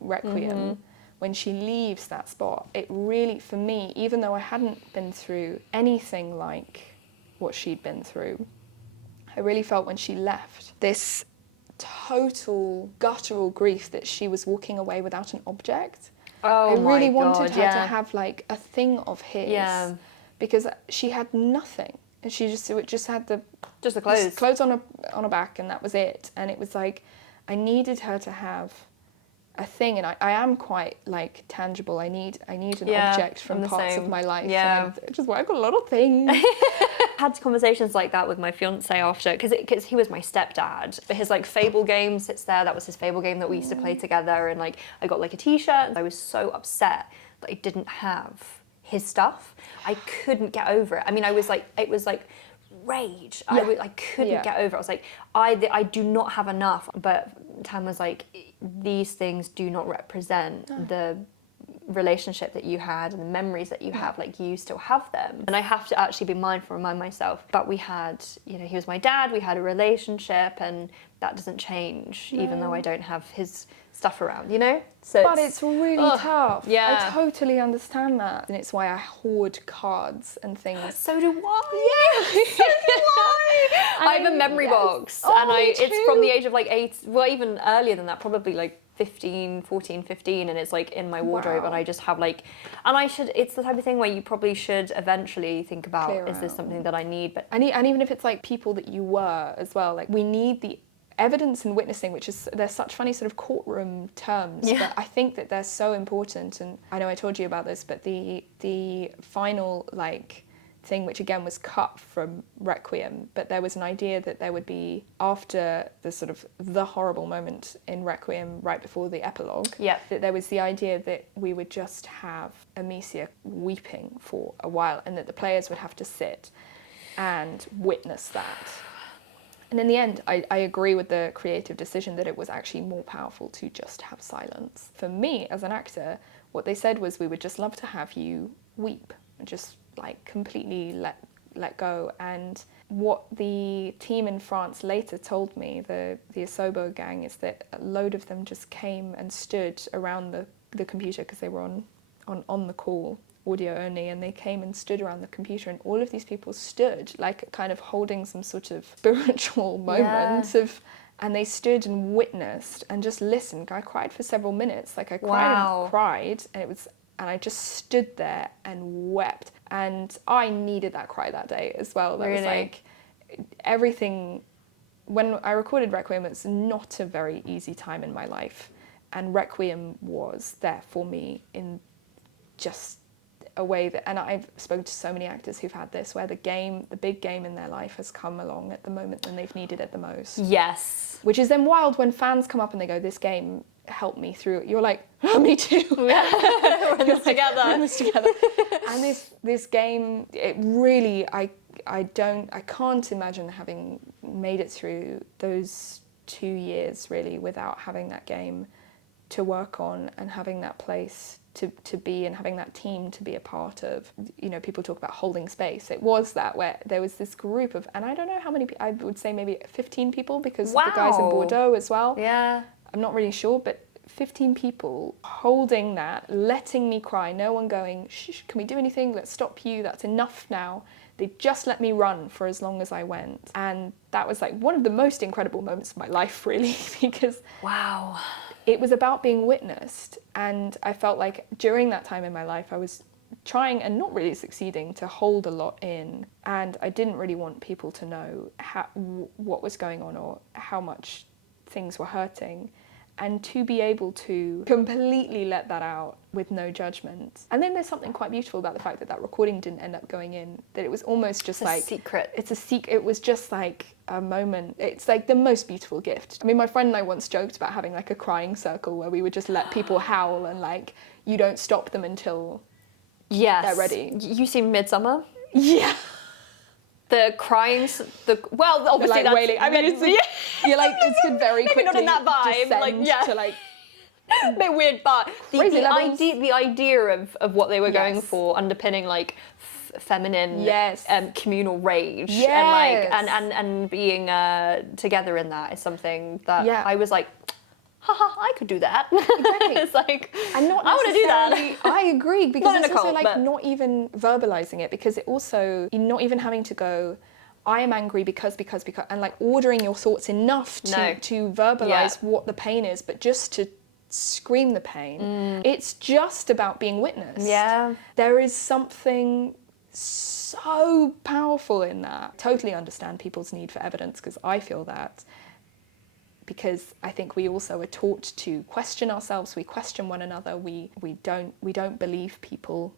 Requiem, when she leaves that spot, it really, for me, even though I hadn't been through anything like what she'd been through, I really felt when she left this total guttural grief that she was walking away without an object. Oh, I really wanted her to have like a thing of his, because she had nothing, and she just had the clothes on her back, and that was it. And it was like, I needed her to have a thing, and I am quite like tangible. I need an object from parts of my life. Yeah, which is why I've got a lot of things. Had conversations like that with my fiance after, because he was my stepdad. But his like Fable game sits there. That was his Fable game that we used to play together. And like, I got like a T-shirt, and I was so upset that I didn't have his stuff. I couldn't get over it. I mean, it was like rage. I couldn't get over it. I was like, I do not have enough. But Tam was like, these things do not represent the relationship that you had and the memories that you have. Like, you still have them. And I have to actually be mindful, remind myself. But we had, he was my dad, we had a relationship, and that doesn't change, even though I don't have his stuff around, you know? So but it's really tough. Yeah. I totally understand that. And it's why I hoard cards and things. So do I. Yeah, so do I. I have a memory box, and it's from the age of like 8, well, even earlier than that, probably like 14, 15, and it's like in my wardrobe, and I just have like, and it's the type of thing where you probably should eventually think about, is this something that I need? But and even if it's like people that you were as well, like we need the evidence and witnessing, which is, they're such funny sort of courtroom terms, but I think that they're so important. And I know I told you about this, but the final like thing, which again was cut from Requiem, but there was an idea that there would be, after the sort of the horrible moment in Requiem right before the epilogue, that there was the idea that we would just have Amicia weeping for a while, and that the players would have to sit and witness that. And in the end, I agree with the creative decision that it was actually more powerful to just have silence. For me, as an actor, what they said was, we would just love to have you weep and just like completely let go. And what the team in France later told me, the Asobo gang, is that a load of them just came and stood around the computer, because they were on the call, audio only, and they came and stood around the computer, and all of these people stood like kind of holding some sort of spiritual moment of, and they stood and witnessed and just listened. I cried for several minutes, like I cried, and I just stood there and wept, and I needed that cry that day as well. That was like everything. When I recorded Requiem, it's not a very easy time in my life, and Requiem was there for me in just a way that, and I've spoken to so many actors who've had this, where the big game in their life has come along at the moment when they've needed it the most. Yes. Which is then wild when fans come up and they go, this game helped me through it. You're like, oh, me too. Yeah. We're in this together. We're in this together. And this game, it really, I can't imagine having made it through those 2 years really without having that game to work on, and having that place to be, and having that team to be a part of. You know, people talk about holding space. It was that, where there was this group of, and I don't know how many, I would say maybe 15 people, because of the guys in Bordeaux as well. Yeah. I'm not really sure, but 15 people holding that, letting me cry, no one going, shh, can we do anything? Let's stop you, that's enough now. They just let me run for as long as I went. And that was like one of the most incredible moments of my life, really, because it was about being witnessed. And I felt like during that time in my life, I was trying and not really succeeding to hold a lot in. And I didn't really want people to know what was going on or how much things were hurting. And to be able to completely let that out with no judgment. And then there's something quite beautiful about the fact that recording didn't end up going in, that it was almost just like... It's a secret. It's a secret. It was just like a moment. It's like the most beautiful gift. I mean, my friend and I once joked about having like a crying circle where we would just let people howl, and like, you don't stop them until they're ready. You seen Midsummer? Yeah. The crying, well, obviously like that's... wailing. I mean, you're like, it's could very quickly maybe not in that vibe, like, to like... a bit weird, but the idea of what they were going for, underpinning like feminine communal rage, and being together in that, is something that I was like, haha, I could do that. Exactly. It's like, and not I want to do that. I agree, because it's also like not even verbalizing it, because it also, you're not even having to go, I am angry because, and like ordering your thoughts enough to verbalize what the pain is, but just to scream the pain. It's just about being witnessed. Yeah. There is something so powerful in that. Totally understand people's need for evidence, because I feel that. Because I think we also are taught to question ourselves, we question one another, we don't believe people.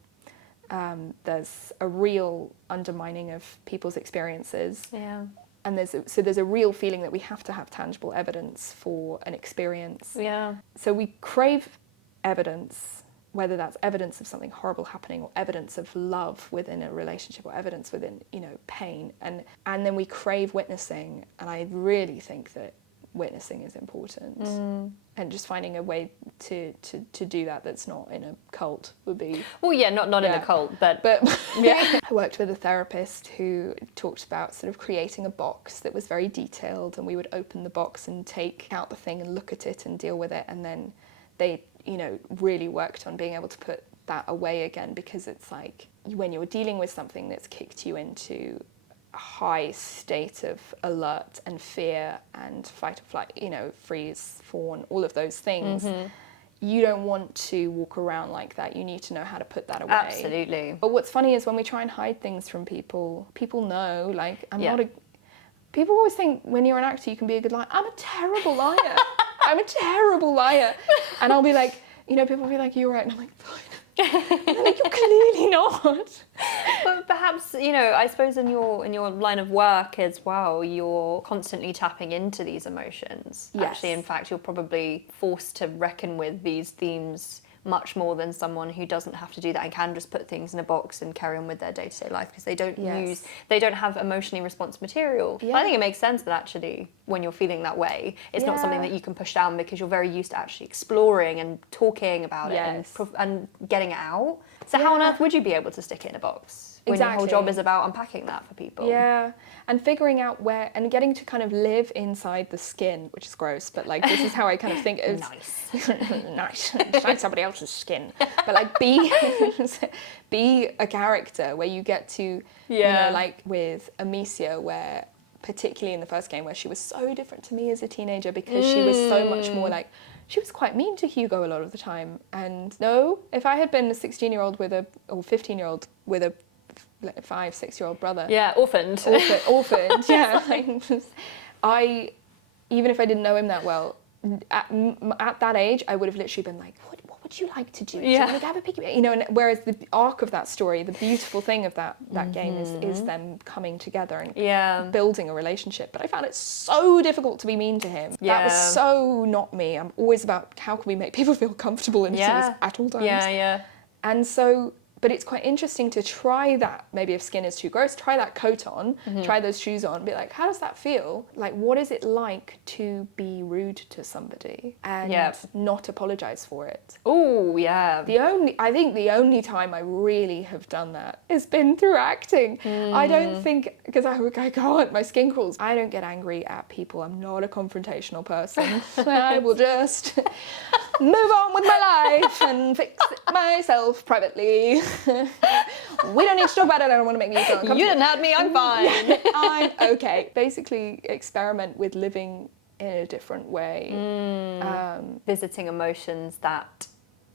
There's a real undermining of people's experiences. Yeah. And there's a real feeling that we have to have tangible evidence for an experience. Yeah. So we crave evidence, whether that's evidence of something horrible happening, or evidence of love within a relationship, or evidence within, pain. And then we crave witnessing. And I really think that witnessing is important. And just finding a way to do that that's not in a cult would be... Well, yeah, not in a cult, but yeah. I worked with a therapist who talked about sort of creating a box that was very detailed, and we would open the box and take out the thing and look at it and deal with it, and then they, you know, really worked on being able to put that away again, because it's like when you're dealing with something that's kicked you into high state of alert and fear and fight or flight, you know, freeze, fawn, all of those things, you don't want to walk around like that. You need to know how to put that away. Absolutely. But what's funny is when we try and hide things from people, people know, like, people always think when you're an actor you can be a good liar. I'm a terrible liar. I'm a terrible liar. And I'll be like, you know, people will be like, you're right. And I'm like, fine. And they're like, you're clearly not. But perhaps, you know, I suppose in your line of work as well, you're constantly tapping into these emotions. Yes. Actually, in fact, you're probably forced to reckon with these themes much more than someone who doesn't have to do that and can just put things in a box and carry on with their day-to-day life, because they don't have emotionally responsive material. Yeah. I think it makes sense that actually when you're feeling that way, it's not something that you can push down, because you're very used to actually exploring and talking about it and getting it out. So how on earth would you be able to stick it in a box when your whole job is about unpacking that for people? Yeah, and figuring out where, and getting to kind of live inside the skin, which is gross, but like this is how I kind of think it's nice inside somebody else's skin. But like be a character where you get to, you know, like with Amicia, where particularly in the first game where she was so different to me as a teenager, because she was so much more like, she was quite mean to Hugo a lot of the time. And no, if I had been a 16-year-old with or 15-year-old with a 5-6-year-old brother. Yeah, orphaned, yeah. Like, even if I didn't know him that well, at that age, I would have literally been like, what would you like to do? Do you want to have a piggy bank? You know, and whereas the arc of that story, the beautiful thing of that game is them coming together and building a relationship. But I found it so difficult to be mean to him. That was so not me. I'm always about how can we make people feel comfortable in things at all times. And so, but it's quite interesting to try that. Maybe if skin is too gross, try that coat on, try those shoes on, be like, how does that feel? Like, what is it like to be rude to somebody and not apologise for it? Oh, yeah. I think the only time I really have done that has been through acting. I don't think, because I can't, my skin crawls. I don't get angry at people. I'm not a confrontational person. I will just move on with my life and fix it myself privately. We don't need to talk about it. I don't want to make you feel uncomfortable. You didn't have me, I'm fine. I'm okay. Basically, experiment with living in a different way. Visiting emotions that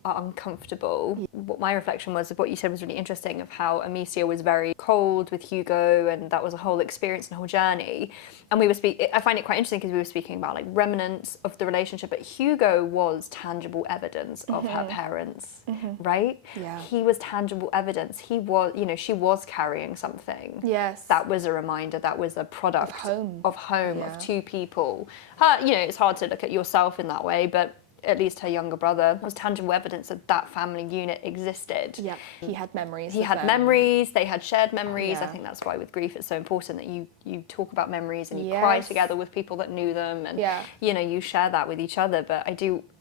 are uncomfortable. What my reflection was of what you said was really interesting, of how Amicia was very cold with Hugo, and that was a whole experience and a whole journey. And I find it quite interesting because we were speaking about like remnants of the relationship, but Hugo was tangible evidence of her parents, right? Yeah. He was tangible evidence. He was, you know, she was carrying something. Yes. That was a reminder, that was a product of home, of two people. You know, it's hard to look at yourself in that way, but at least her younger brother was tangible evidence that that family unit existed. Yeah, he had memories. He had memories, they had shared memories. I think that's why with grief it's so important that you talk about memories and you cry together with people that knew them, and you know, you share that with each other. But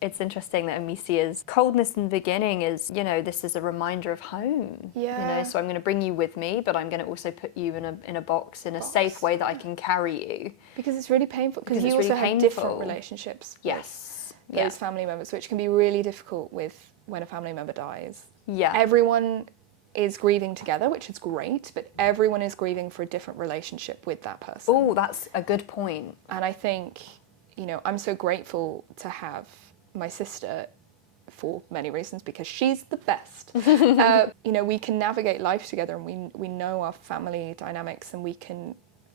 it's interesting that Amicia's coldness in the beginning is, you know, this is a reminder of home. You know, so I'm going to bring you with me, but I'm going to also put you in a box in a safe way that I can carry you. Because it's really painful, because you also have different relationships. Yes. Those family members, which can be really difficult with when a family member dies. Yeah. Everyone is grieving together, which is great, but everyone is grieving for a different relationship with that person. Oh, that's a good point. And I think, you know, I'm so grateful to have my sister for many reasons, because she's the best. You know, we can navigate life together, and we know our family dynamics, and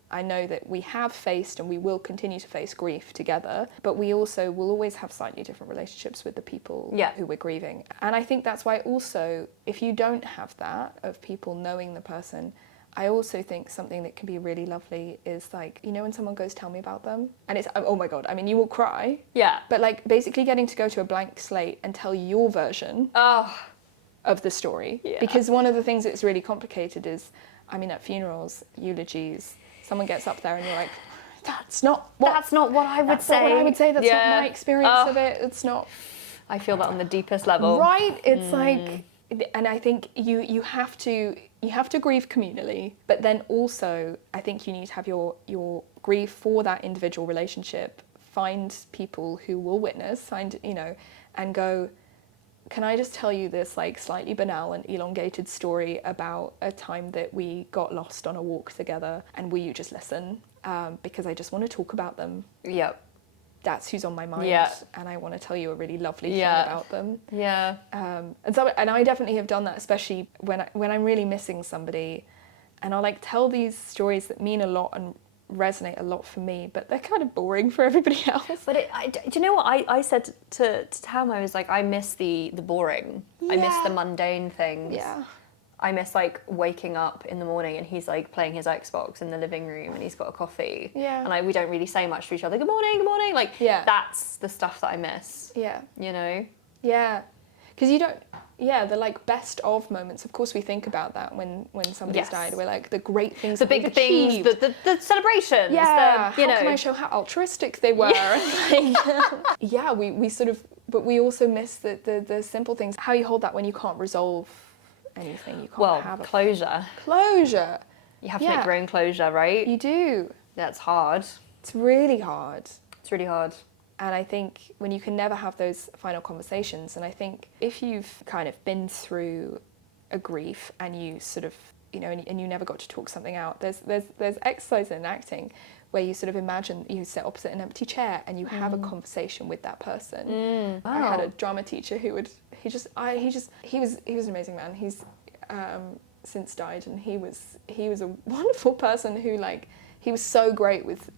I know that we have faced and we will continue to face grief together, but we also will always have slightly different relationships with the people who we're grieving. And I think that's why also, if you don't have that, of people knowing the person, I also think something that can be really lovely is like, you know, when someone goes, tell me about them, and it's, oh my God, I mean, you will cry. Yeah. But like basically getting to go to a blank slate and tell your version of the story. Yeah. Because one of the things that's really complicated is, I mean, at funerals, eulogies, someone gets up there and you're like, that's not what I would say. Not what I would say. That's not my experience of it. It's not. I feel that on the deepest level. Right. It's like, and I think you have to grieve communally, but then also I think you need to have your grief for that individual relationship. Find people who will witness, and go, can I just tell you this like slightly banal and elongated story about a time that we got lost on a walk together, and will you just listen? Because I just want to talk about them. Yep. That's who's on my mind, and I want to tell you a really lovely thing about them. Yeah. And I definitely have done that, especially when I'm really missing somebody, and I'll like tell these stories that mean a lot and resonate a lot for me, but they're kind of boring for everybody else. But do you know what I said to Tam? I was like, I miss the boring. I miss the mundane things. Yeah. I miss like waking up in the morning and he's like playing his Xbox in the living room and he's got a coffee. Yeah. And we don't really say much to each other. Good morning, good morning. Like, that's the stuff that I miss. Yeah. You know? Yeah. Because you don't, the like best of moments, of course we think about that when somebody's died. We're like, the great things, the bigger things, the celebrations. Yeah, how can I show how altruistic they were? Yeah. We sort of, but we also miss the simple things. How you hold that when you can't resolve anything. You can't have closure. Closure. You have to make your own closure, right? You do. That's hard. It's really hard. It's really hard. And I think when you can never have those final conversations, and I think if you've kind of been through a grief and you sort of, and you never got to talk something out, there's exercise in acting where you sort of imagine you sit opposite an empty chair and you have a conversation with that person. Wow. I had a drama teacher who he was an amazing man. He's since died, and he was a wonderful person who he was so great with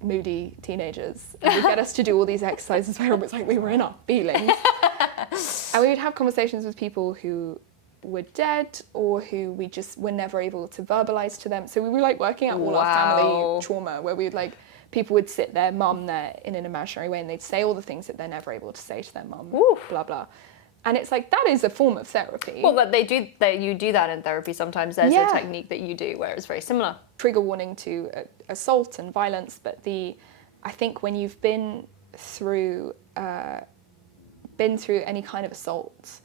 moody teenagers, and would get us to do all these exercises where it was like we were in our feelings. And we would have conversations with people who were dead or who we just were never able to verbalize to them. So we were like working out all our family trauma, where we would people would sit their mum there in an imaginary way and they'd say all the things that they're never able to say to their mum, blah blah. And it's like, that is a form of therapy. Well, but you do that in therapy sometimes. There's a technique that you do where it's very similar. Trigger warning to assault and violence, but I think when you've been through any kind of assault,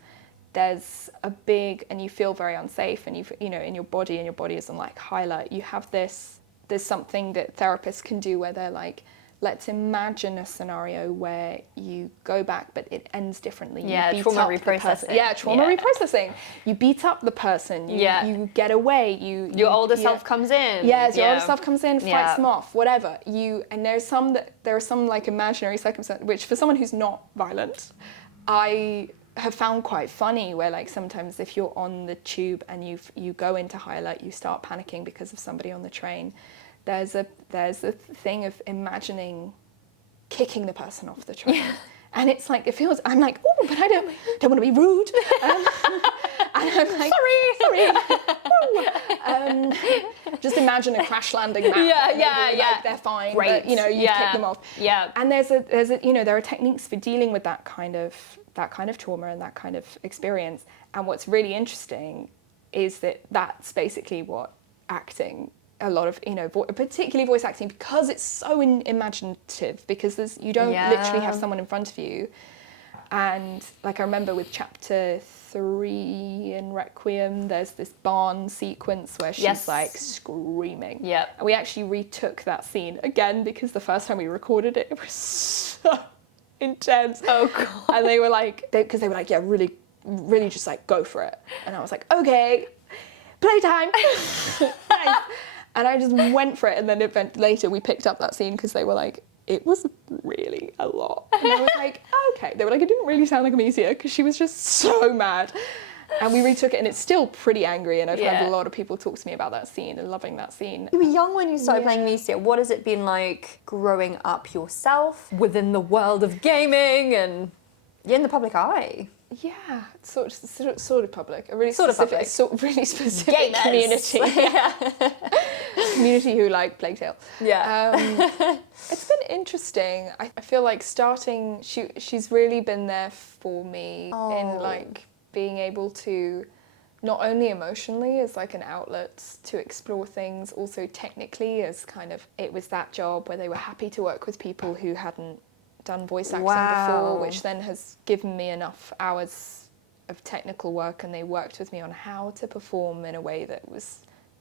there's a big, and you feel very unsafe, and in your body is on like highlight. You have there's something that therapists can do where they're like, let's imagine a scenario where you go back, but it ends differently. Trauma reprocessing. Reprocessing. You beat up the person. You get away. Your older self comes in. Yes, your older self comes in, fights them off, whatever. And there are some like imaginary circumstances, which for someone who's not violent, I have found quite funny, where like sometimes if you're on the tube and you go into highlight, you start panicking because of somebody on the train. There's a thing of imagining kicking the person off the train. And it's like, I'm like, oh, but I don't want to be rude. And I'm like, sorry. Just imagine a crash landing map. Like, they're fine. Great. But, you kick them off. Yeah. And there are techniques for dealing with that kind of trauma and that kind of experience. And what's really interesting is that that's basically what acting, a lot of, particularly voice acting, because it's so imaginative, because you don't literally have someone in front of you. And like I remember with chapter 3 in Requiem, there's this barn sequence where she's like screaming. Yeah. And we actually retook that scene again, because the first time we recorded it, it was so intense. Oh God. And they were like, because they were like, yeah, really, really just like go for it. And I was like, okay, playtime. Nice. And I just went for it, and then later we picked up that scene because they were like, it was really a lot. And I was like, okay. They were like, it didn't really sound like Amicia because she was just so mad. And we retook it, and it's still pretty angry, and I've heard a lot of people talk to me about that scene and loving that scene. You were young when you started playing Amicia. What has it been like growing up yourself within the world of gaming and in the public eye? Yeah, sort of public. A really sort specific, of really specific Gamers. Community. Community who like Plague Tale. Yeah. It's been interesting. I feel like she's really been there for me in like being able to not only emotionally as like an outlet to explore things, also technically as kind of, it was that job where they were happy to work with people who hadn't done voice acting before, which then has given me enough hours of technical work, and they worked with me on how to perform in a way that was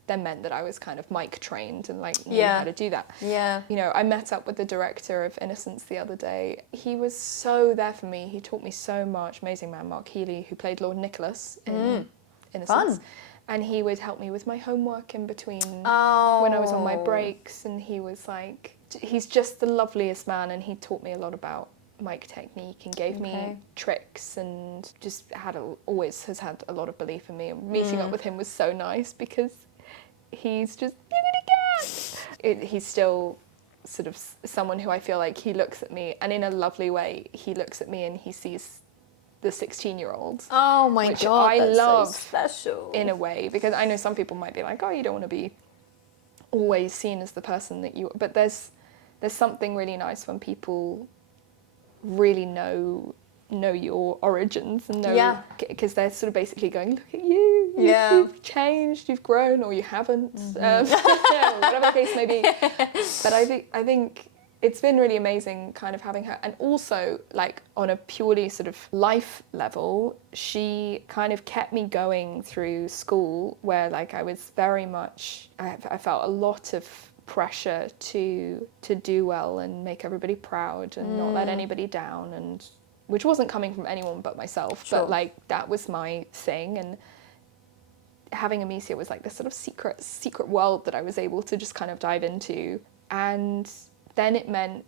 then meant that I was kind of mic trained and like knew how to do that. Yeah. You know, I met up with the director of Innocence the other day. He was so there for me. He taught me so much. Amazing man, Mark Healy, who played Lord Nicholas in Innocence. Fun. And he would help me with my homework in between when I was on my breaks. And he was like, he's just the loveliest man, and he taught me a lot about mic technique and gave me tricks, and just always has had a lot of belief in me. And meeting up with him was so nice because he's just he's still sort of someone who I feel like he looks at me, and in a lovely way, he looks at me and he sees the 16-year-old. Oh my which God, I that's love so special. In a way, because I know some people might be like, oh, you don't want to be always seen as the person that you, but there's something really nice when people really know your origins and know, because they're sort of basically going, look at you, you've changed, you've grown, or you haven't, whatever the case may be. But I think it's been really amazing kind of having her, and also like on a purely sort of life level, she kind of kept me going through school, where like I was very much, I felt a lot of pressure to do well and make everybody proud and not let anybody down, and which wasn't coming from anyone but myself, but like that was my thing. And having Amicia was like this sort of secret world that I was able to just kind of dive into. And then it meant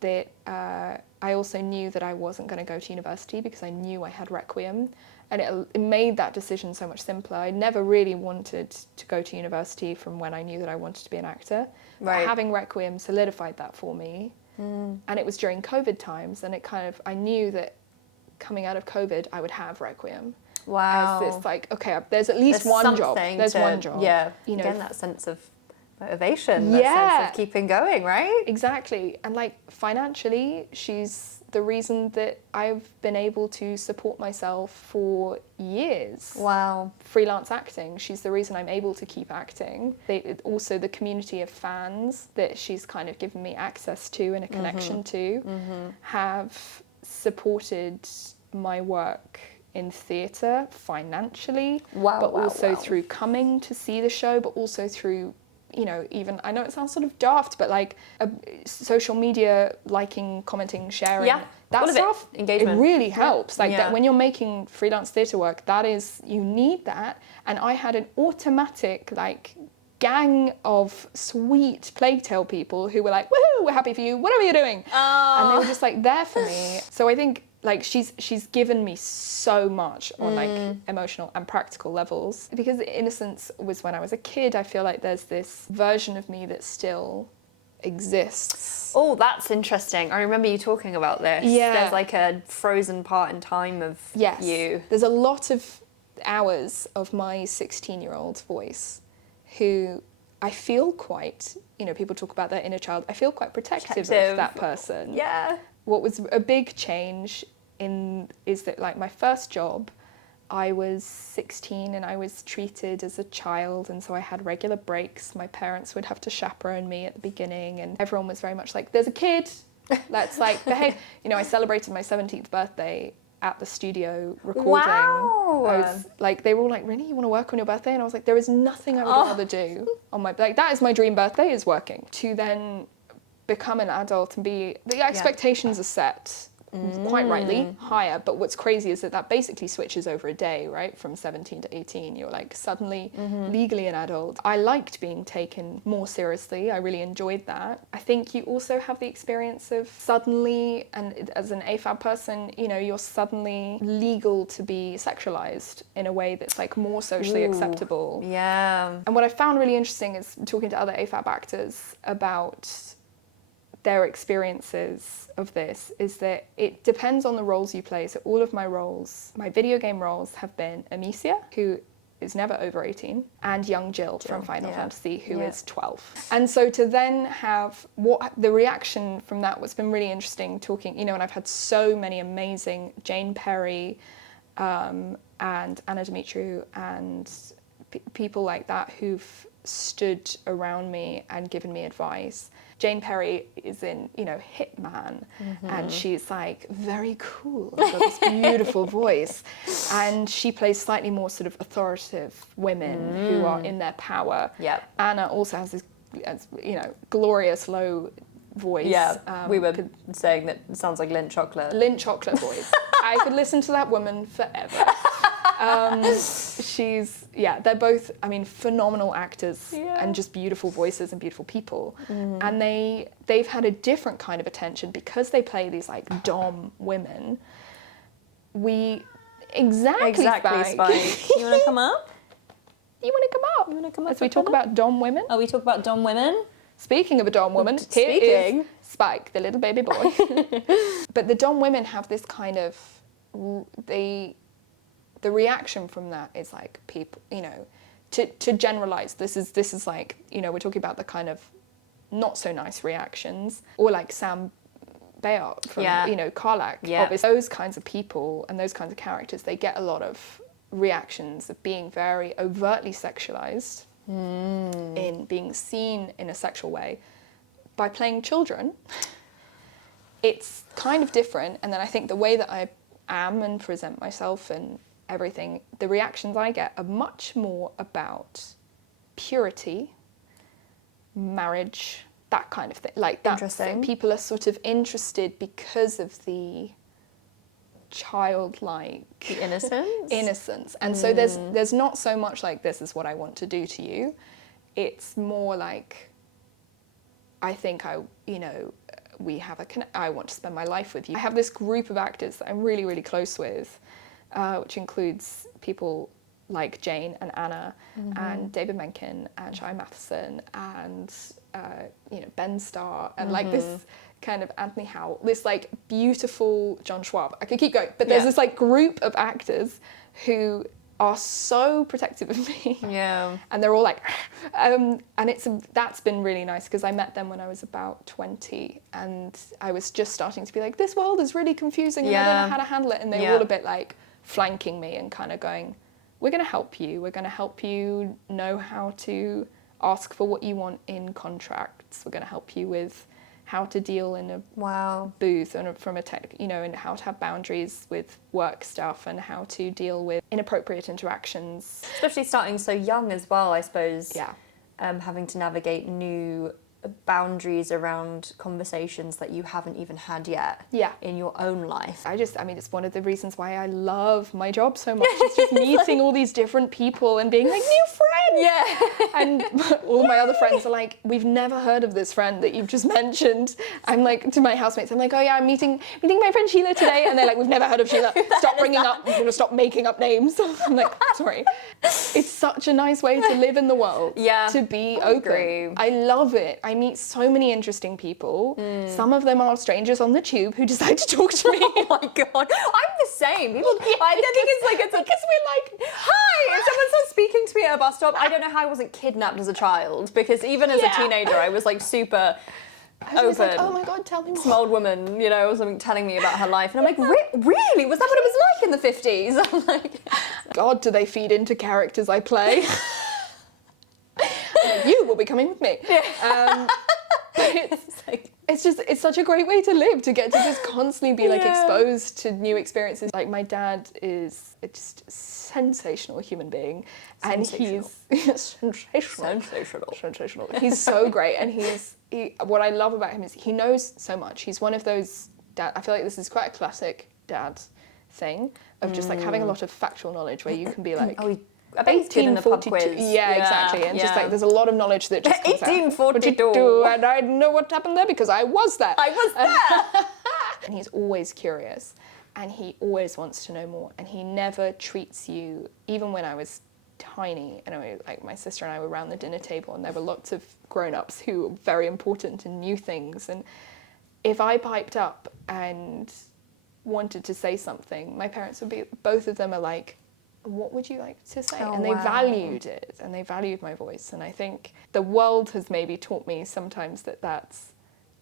that I also knew that I wasn't going to go to university, because I knew I had Requiem, and it made that decision so much simpler. I never really wanted to go to university from when I knew that I wanted to be an actor. But having Requiem solidified that for me. And it was during COVID times, and it kind of, I knew that coming out of COVID, I would have Requiem. Wow. As this like, okay, there's at least one job. There's one job. Yeah, you know, again, that sense of motivation, that sense of keeping going, right? Exactly. And like financially, she's the reason that I've been able to support myself for years. Wow. Freelance acting, she's the reason I'm able to keep acting. Also the community of fans that she's kind of given me access to and a connection to have supported my work in theatre financially, but also through coming to see the show, but also through, you know, even, I know it sounds sort of daft, but like social media, liking, commenting, sharing, that stuff, engagement. It really helps. Like that when you're making freelance theatre work, that is, you need that. And I had an automatic like gang of sweet Plague Tale people who were like, woohoo, we're happy for you, whatever you're doing. And they were just like there for me. So I think like she's given me so much on like emotional and practical levels. Because Innocence was when I was a kid, I feel like there's this version of me that still exists. Oh, that's interesting. I remember you talking about this. Yeah. There's like a frozen part in time of you. There's a lot of hours of my 16-year-old voice who I feel quite, you know, people talk about their inner child, I feel quite protective of that person. Yeah. What was a big change is that like my first job, I was 16 and I was treated as a child, and so I had regular breaks. My parents would have to chaperone me at the beginning, and everyone was very much like, there's a kid, let's like behave. You know, I celebrated my 17th birthday at the studio recording. Wow. I was like, they were all like, really, you want to work on your birthday? And I was like, there is nothing I would rather do on my, like, that is my dream birthday, is working. To then become an adult and be, the expectations are set, quite rightly, higher. But what's crazy is that basically switches over a day, right? From 17 to 18, you're like suddenly legally an adult. I liked being taken more seriously. I really enjoyed that. I think you also have the experience of suddenly, and as an AFAB person, you know, you're suddenly legal to be sexualized in a way that's like more socially acceptable. Yeah. And what I found really interesting is talking to other AFAB actors about their experiences of this, is that it depends on the roles you play. So all of my roles, my video game roles, have been Amicia, who is never over 18, and young Jill from Final Fantasy, who is 12. And so to then have what the reaction from that, what's been really interesting talking, you know, and I've had so many amazing, Jane Perry, and Anna Dimitriou and people like that who've stood around me and given me advice. Jane Perry is in, Hitman, and she's like very cool, got this beautiful voice, and she plays slightly more sort of authoritative women who are in their power. Yeah. Anna also has this, glorious low voice. Yeah, we were saying that it sounds like Lindt Chocolate. Lindt Chocolate voice. I could listen to that woman forever. They're both, phenomenal actors and just beautiful voices and beautiful people. And they've had a different kind of attention because they play these like dom women. Exactly Spike. You want to come up? You want to come up? As we talk about dom women? Oh, we talk about dom women? Speaking of a dom woman, here is Spike, the little baby boy. But the dom women have this kind of, the reaction from that is like people, to generalize, this is like, we're talking about the kind of not so nice reactions, or like Sam Bayard from, Karlak. Yeah. Obviously, those kinds of people and those kinds of characters, they get a lot of reactions of being very overtly sexualized, in being seen in a sexual way. By playing children, it's kind of different, and then I think the way that I am and present myself and everything, the reactions I get are much more about purity, marriage, that kind of thing. Like that. Interesting. People are sort of interested because of the childlike, the innocence. And so there's not so much like, this is what I want to do to you. It's more like, I think we have I want to spend my life with you. I have this group of actors that I'm really, really close with, which includes people like Jane and Anna and David Menken and Shai Matheson and Ben Starr and like this kind of Anthony Howell, this like beautiful John Schwab. I could keep going, but there's this like group of actors who are so protective of me. Yeah. And they're all like, and that's been really nice because I met them when I was about 20 and I was just starting to be like, this world is really confusing and I don't know how to handle it. And they were all a bit like flanking me and kind of going, we're going to help you. We're going to help you know how to ask for what you want in contracts. We're going to help you with how to deal in a booth and from a tech, and how to have boundaries with work stuff and how to deal with inappropriate interactions. Especially starting so young as well, I suppose. Yeah. Having to navigate new boundaries around conversations that you haven't even had yet in your own life. It's one of the reasons why I love my job so much. It's just meeting all these different people and being like, new friends! Yeah. And all my other friends are like, we've never heard of this friend that you've just mentioned. I'm like, to my housemates, I'm like, oh yeah, I'm meeting my friend Sheila today. And they're like, we've never heard of Sheila. Stop bringing up, you're gonna stop making up names. I'm like, sorry. It's such a nice way to live in the world. Yeah. To be open. Agree. I love it. I meet so many interesting people. Some of them are strangers on the tube who decide to talk to me. Oh my God. I'm the same. People, I think it's because we're like, hi, if someone starts speaking to me at a bus stop, I don't know how I wasn't kidnapped as a child, because even as a teenager, I was like super open. Like, oh my God, tell me more. Some old woman, or something telling me about her life. And I'm like, really? Was that what it was like in the 50s? I'm like, God, do they feed into characters I play? Like, you will be coming with me. It's such a great way to live, to get to just constantly be like exposed to new experiences. Like my dad is just a sensational human being, and he's sensational. He's so great, and what I love about him is he knows so much. He's one of those dad. I feel like this is quite a classic dad thing of just like having a lot of factual knowledge where you can be like. I bet he's good in the pub quiz. Yeah, exactly. And just like, there's a lot of knowledge that just comes 1842. And I know what happened there because I was there. I was there. And he's always curious and he always wants to know more. And he never treats you, even when I was tiny, and like my sister and I were around the dinner table and there were lots of grown-ups who were very important and knew things. And if I piped up and wanted to say something, my parents would be, both of them are like, what would you like to say? And they valued it, and they valued my voice. And I think the world has maybe taught me sometimes that that's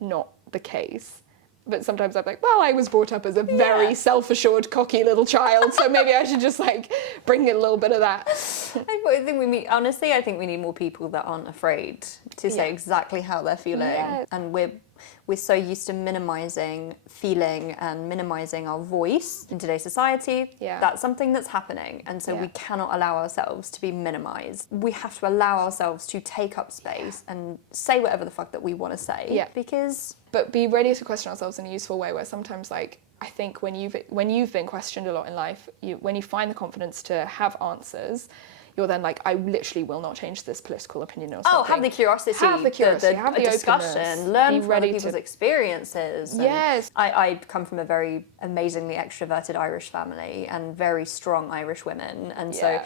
not the case. But sometimes I'm like, well, I was brought up as a very self-assured, cocky little child, so maybe I should just like bring a little bit of that. I think I think we need more people that aren't afraid to say exactly how they're feeling. Yeah. And we're so used to minimizing feeling and minimizing our voice in today's society. Yeah. That's something that's happening. And so we cannot allow ourselves to be minimized. We have to allow ourselves to take up space and say whatever the fuck that we want to say. Yeah. Because... But be ready to question ourselves in a useful way, where sometimes, like, I think when you've been questioned a lot in life, when you find the confidence to have answers, you're then like, I literally will not change this political opinion or something. Oh, have the curiosity. Have the curiosity, have the discussion, openness, learn be from ready other people's to... experiences. And Yes. I come from a very amazingly extroverted Irish family and very strong Irish women. And so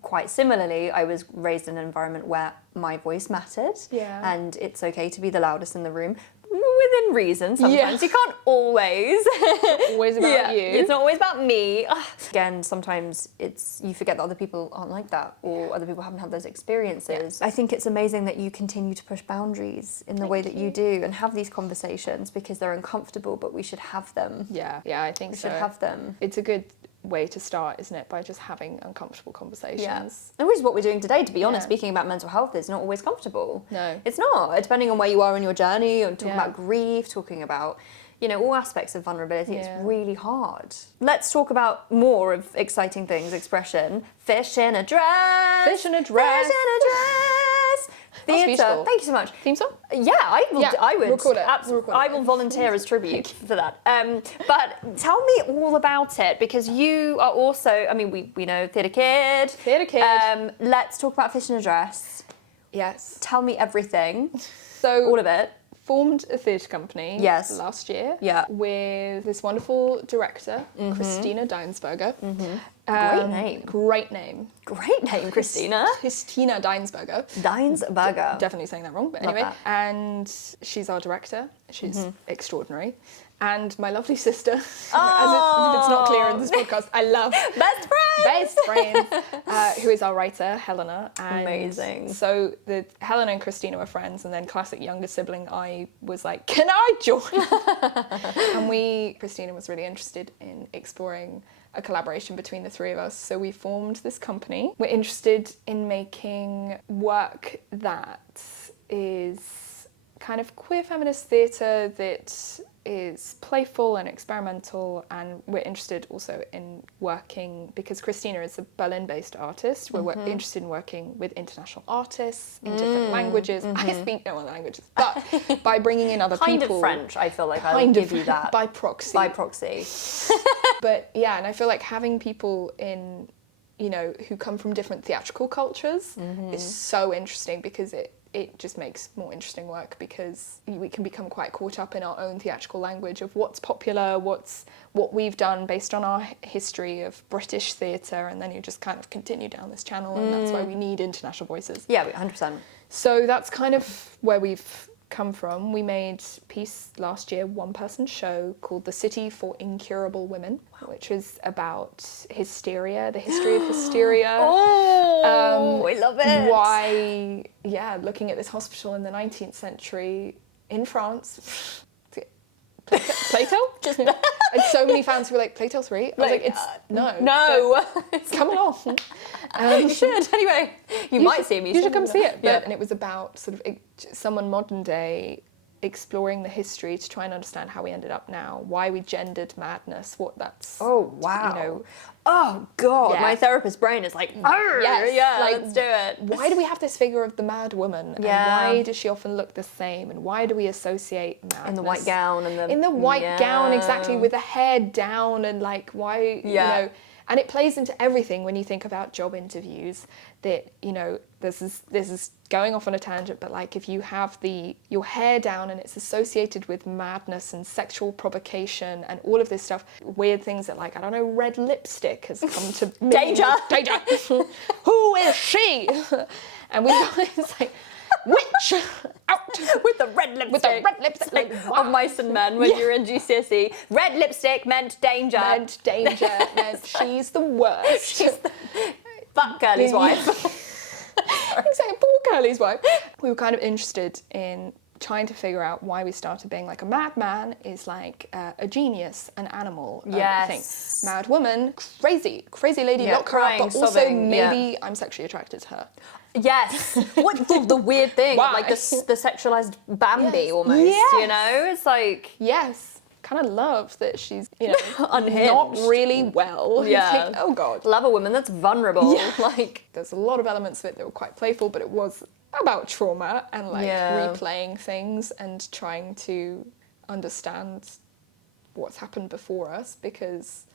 quite similarly, I was raised in an environment where my voice mattered. Yeah. And it's okay to be the loudest in the room. Within reason, sometimes. You can't always. Always about you. It's not always about me. Ugh. Again, sometimes you forget that other people aren't like that, or other people haven't had those experiences. I think it's amazing that you continue to push boundaries in the way that you do and have these conversations, because they're uncomfortable, but we should have them. Yeah, I think We so. should have them. It's a good way to start, isn't it? By just having uncomfortable conversations. Yeah. And which is what we're doing today, to be honest. Yeah. Speaking about mental health is not always comfortable. No. It's not. Depending on where you are in your journey, and talking about grief, talking about, all aspects of vulnerability, it's really hard. Let's talk about more of exciting things. Expression. Fish in a dress. Fish in a dress. Fish in a dress. Theatre. Thank you so much. Theme song? Yeah, I would. Record it. I will volunteer as tribute for that. But tell me all about it, because you are also, we know Theatre Kid. Theatre Kid. Let's talk about Fish in a Dress. Yes. Tell me everything. So all of it. Formed a theatre company last year with this wonderful director, Christina Deinsberger. Great name. Great name. Great name, Christina. Christina Deinsberger. Deinsberger. Definitely saying that wrong, but anyway. And she's our director. She's extraordinary. And my lovely sister, as if it's not clear in this podcast, I love best friend, who is our writer, Helena. And amazing. So Helena and Christina were friends, and then classic younger sibling, I was like, can I join? And Christina was really interested in exploring a collaboration between the three of us. So we formed this company. We're interested in making work that is kind of queer feminist theatre that is playful and experimental, and we're interested also in working, because Christina is a Berlin-based artist, we're interested in working with international artists in different languages. I speak no other languages, but by bringing in other kind people... of French, I feel like I would give you that. By proxy. By proxy. But yeah, and I feel like having people in, who come from different theatrical cultures is so interesting, because it just makes more interesting work, because we can become quite caught up in our own theatrical language of what's popular, what we've done based on our history of British theatre, and then you just kind of continue down this channel, and that's why we need international voices. Yeah, 100%. So that's kind of where we've come from. We made a piece last year, one-person show called The City for Incurable Women, which is about hysteria, the history of hysteria. I love it. Why, looking at this hospital in the 19th century in France. Plato? Just and so many fans were like, Plato 3? I was like, it's no. Come along. You should. Anyway, you might see me. You should come see it. And it was about sort of someone modern day exploring the history to try and understand how we ended up now, why we gendered madness, what that's... Oh, wow. Oh, God. My therapist's brain is like, let's do it. Why do we have this figure of the mad woman? And why does she often look the same? And why do we associate madness? In the white gown. In the white gown, exactly, with the hair down, and like, why, And it plays into everything when you think about job interviews, that, this is going off on a tangent, but like if you have your hair down and it's associated with madness and sexual provocation and all of this stuff, weird things that, like, I don't know, red lipstick has come to Danger! Who is she? And we it's like, witch! Out! With the red lipstick. With the red lipstick. Like, of Mice and Men when you're in GCSE. Red lipstick meant danger. Meant she's the worst. Fuck Curly's wife. Exactly, poor Curly's wife. We were kind of interested in trying to figure out why we started being like a madman is like a genius, an animal. Yes. Thing. Mad woman, crazy lady, lock her up, but also sobbing, maybe I'm sexually attracted to her. Yes. What the weird thing, Why? like the sexualized Bambi Yes. almost, Yes. you know? It's like... Yes. Kind of love that she's, you know, Unhinged. not really well. Yeah. It's like, oh God. Love a woman that's vulnerable. Yeah. Like... There's a lot of elements of it that were quite playful, but it was about trauma and like replaying things and trying to understand what's happened before us, because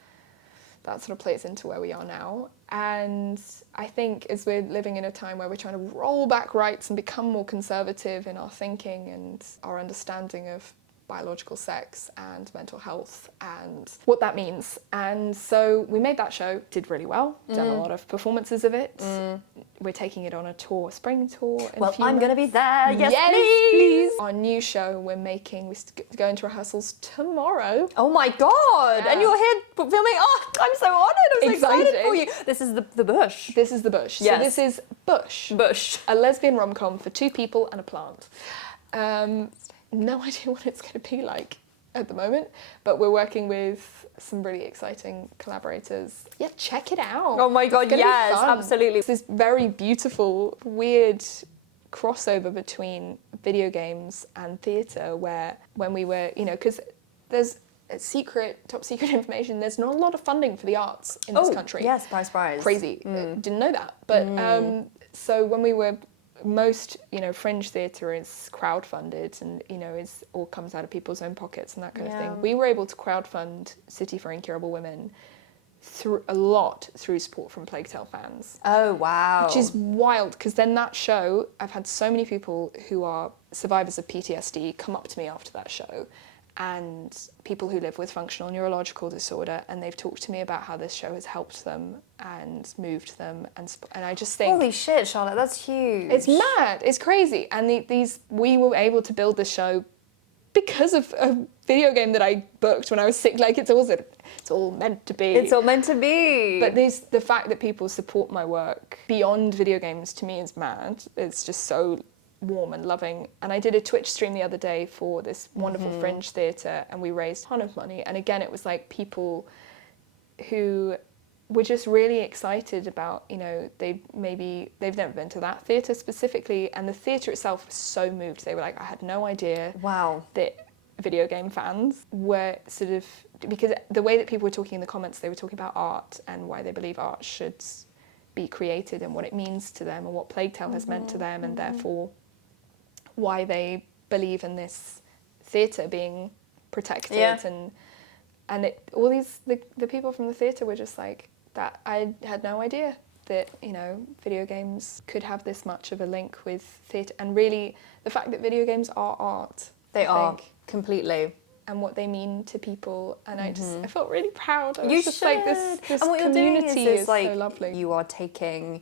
that sort of plays into where we are now. And I think as we're living in a time where we're trying to roll back rights and become more conservative in our thinking and our understanding of biological sex and mental health and what that means. And so we made that show, did really well, done a lot of performances of it. We're taking it on a tour, spring tour. Well, I'm going to be there. Yes, please. Our new show we're making, we go into rehearsals tomorrow. Oh my God. Yeah. And you're here filming. Oh, I'm so honoured. I'm so excited for you. This is the Bush. This is the Bush. Yes. So this is Bush. A lesbian rom-com for 2 people and a plant. No idea what it's going to be like at the moment, but we're working with some really exciting collaborators. Yeah, check it out. Oh my God, yes, absolutely. It's this very beautiful, weird crossover between video games and theatre, where when we were, you know, because there's top secret information, there's not a lot of funding for the arts in this country. Yes, surprise. Crazy. Didn't know that. But so when we were, most, you know, fringe theatre is crowdfunded and, you know, is all comes out of people's own pockets and that kind of thing. We were able to crowdfund City for Incurable Women through support from Plague Tale fans. Oh, wow. Which is wild, because then that show, I've had so many people who are survivors of PTSD come up to me after that show, and people who live with functional neurological disorder, and they've talked to me about how this show has helped them and moved them, and I just think... Holy shit, Charlotte, that's huge. It's mad, it's crazy, and we were able to build this show because of a video game that I booked when I was sick. Like, it's all meant to be. It's all meant to be. But the fact that people support my work beyond video games, to me, is mad. It's just so warm and loving. And I did a Twitch stream the other day for this wonderful fringe theatre, and we raised a ton of money. And again, it was like people who were just really excited about, you know, they've never been to that theatre specifically, and the theatre itself was so moved. They were like, I had no idea that video game fans were sort of, because the way that people were talking in the comments, they were talking about art and why they believe art should be created and what it means to them and what Plague Tale has meant to them, and therefore why they believe in this theatre being protected. And the people from the theatre were just like, that I had no idea that, you know, video games could have this much of a link with theatre, and really the fact that video games are art. They are, completely. And what they mean to people, and I felt really proud. I You was just should. like, this And what you're community doing is like, so lovely. You are taking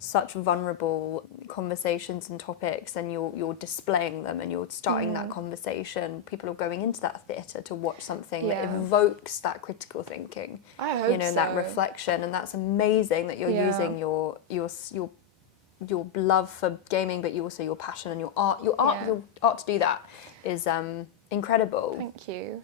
such vulnerable conversations and topics, and you're displaying them, and you're starting that conversation. People are going into that theatre to watch something that evokes that critical thinking. I hope and that reflection, and that's amazing that you're using your love for gaming, but also your passion and your art to do that is incredible. Thank you.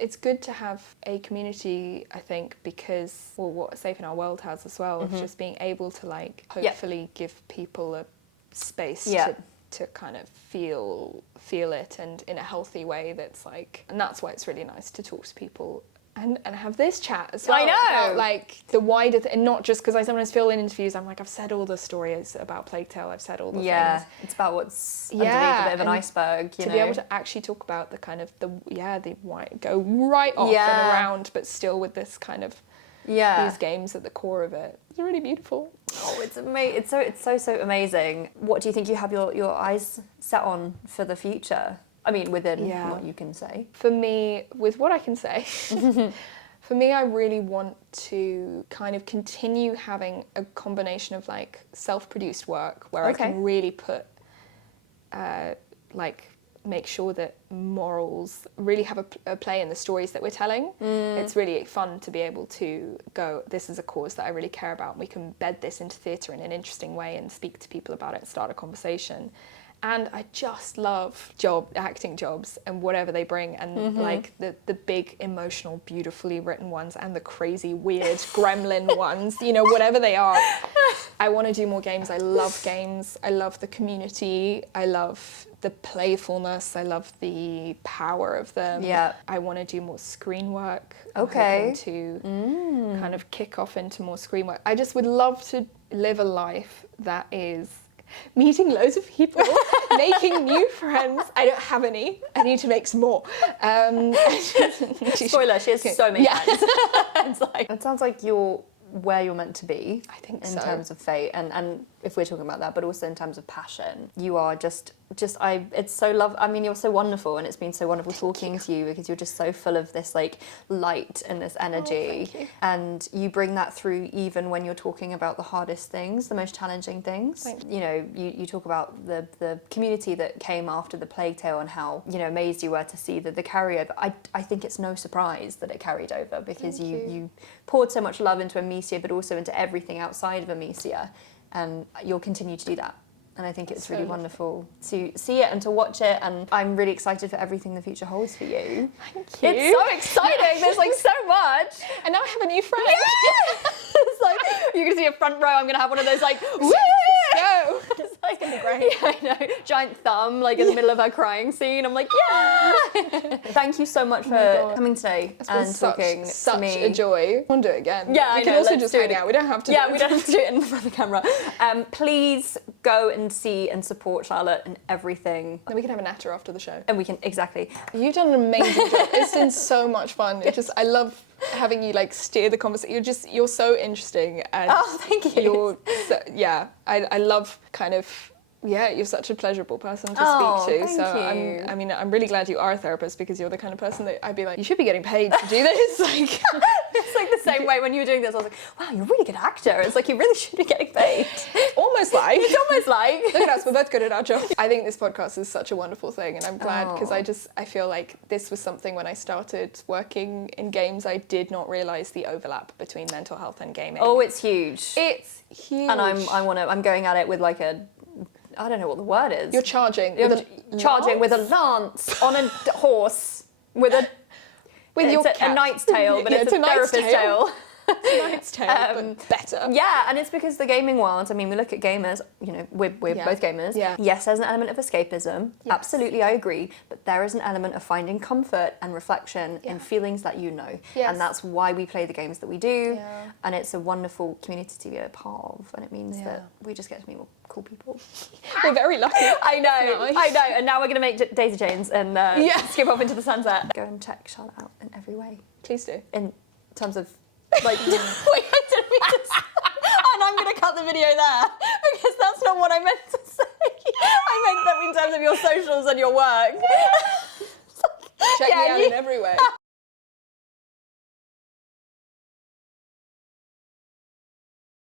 It's good to have a community, I think, because, well, what Safe in Our World has as well, of just being able to, like, hopefully give people a space to kind of feel it, and in a healthy way that's like, and that's why it's really nice to talk to people and have this chat as well. I know! About, like, the wider and not just, because I sometimes feel in interviews, I'm like, I've said all the stories about Plague Tale, I've said all the things. It's about what's underneath a bit of an iceberg, you know. To be able to actually talk about the kind of, the white, go right off and around, but still with this kind of, these games at the core of it. It's really beautiful. Oh, it's amazing. It's so amazing. What do you think you have your eyes set on for the future? I mean, within what you can say. For me, with what I can say, for me, I really want to kind of continue having a combination of, like, self-produced work where I can really put, make sure that morals really have a play in the stories that we're telling. It's really fun to be able to go, this is a cause that I really care about, and we can bed this into theatre in an interesting way and speak to people about it, start a conversation. And I just love acting jobs and whatever they bring, and like the big emotional, beautifully written ones and the crazy, weird gremlin ones, you know, whatever they are. I want to do more games. I love games. I love the community. I love the playfulness. I love the power of them. Yeah. I want to do more screen work. Okay. I'm hoping to kind of kick off into more screen work. I just would love to live a life that is meeting loads of people, making new friends. I don't have any. I need to make some more. Spoiler, she has so many friends. It's like, It sounds like you're where you're meant to be. I think in so. terms of fate, and if we're talking about that, but also in terms of passion, you are just it's so I mean, you're so wonderful, and it's been so wonderful talking to you, because you're just so full of this like light and this energy. Thank you. And you bring that through even when you're talking about the hardest things, the most challenging things. You know, you talk about the community that came after the Plague Tale and how, you know, amazed you were to see the carryover. I think it's no surprise that it carried over, because you poured so much love into Amicia, but also into everything outside of Amicia, and you'll continue to do that. And I think it's really wonderful to see it and to watch it, and I'm really excited for everything the future holds for you. Thank you. It's so exciting. There's like so much. And now I have a new friend. Yeah! It's like, you're going to see a front row, I'm going to have one of those like, woo! Go. It's like, gonna be great. Yeah, I know. Giant thumb, like in the middle of her crying scene. I'm like, yeah! Thank you so much for coming today and talking to me. Such a joy. We'll do it again. Yeah, we I can know, also let's just do hang it. out. We don't have to. Yeah, we don't have to do it in front of the camera. Please go and see and support Charlotte and everything. Then we can have a natter after the show. And we can, exactly. You've done an amazing job. It's been so much fun. It just, I love having you like steer the conversation. You're so interesting. And Oh, thank you. I love kind of, you're such a pleasurable person to Oh, speak to. thank So you. I'm really glad you are a therapist, because you're the kind of person that I'd be like, you should be getting paid to do this. Like, It's like the same way when you were doing this, I was like, wow, you're a really good actor. It's like, you really should be getting paid. almost like. It's almost like. Look at us, we're both good at our job. I think this podcast is such a wonderful thing, and I'm glad, because I feel like this was something when I started working in games, I did not realise the overlap between mental health and gaming. Oh, it's huge. It's huge. And I'm going at it with like I don't know what the word is. You're charging. Charging with a lance on a horse with a a knight's tale, but it's a knight's therapist's tale. It's terrible, but better. Yeah, and it's because the gaming world, I mean, we look at gamers, you know, we're both gamers. Yeah. Yes, there's an element of escapism. Yes. Absolutely, I agree. But there is an element of finding comfort and reflection in feelings that you know. Yes. And that's why we play the games that we do. Yeah. And it's a wonderful community to be a part of. And it means that we just get to meet more cool people. We're very lucky. I know, Nice. I know. And now we're going to make daisy chains and skip off into the sunset. Go and check Charlotte out in every way. Please do. In terms of, like, wait, I didn't mean to say. And I'm going to cut the video there, because that's not what I meant to say. I meant that in terms of your socials and your work. Check me out in every way.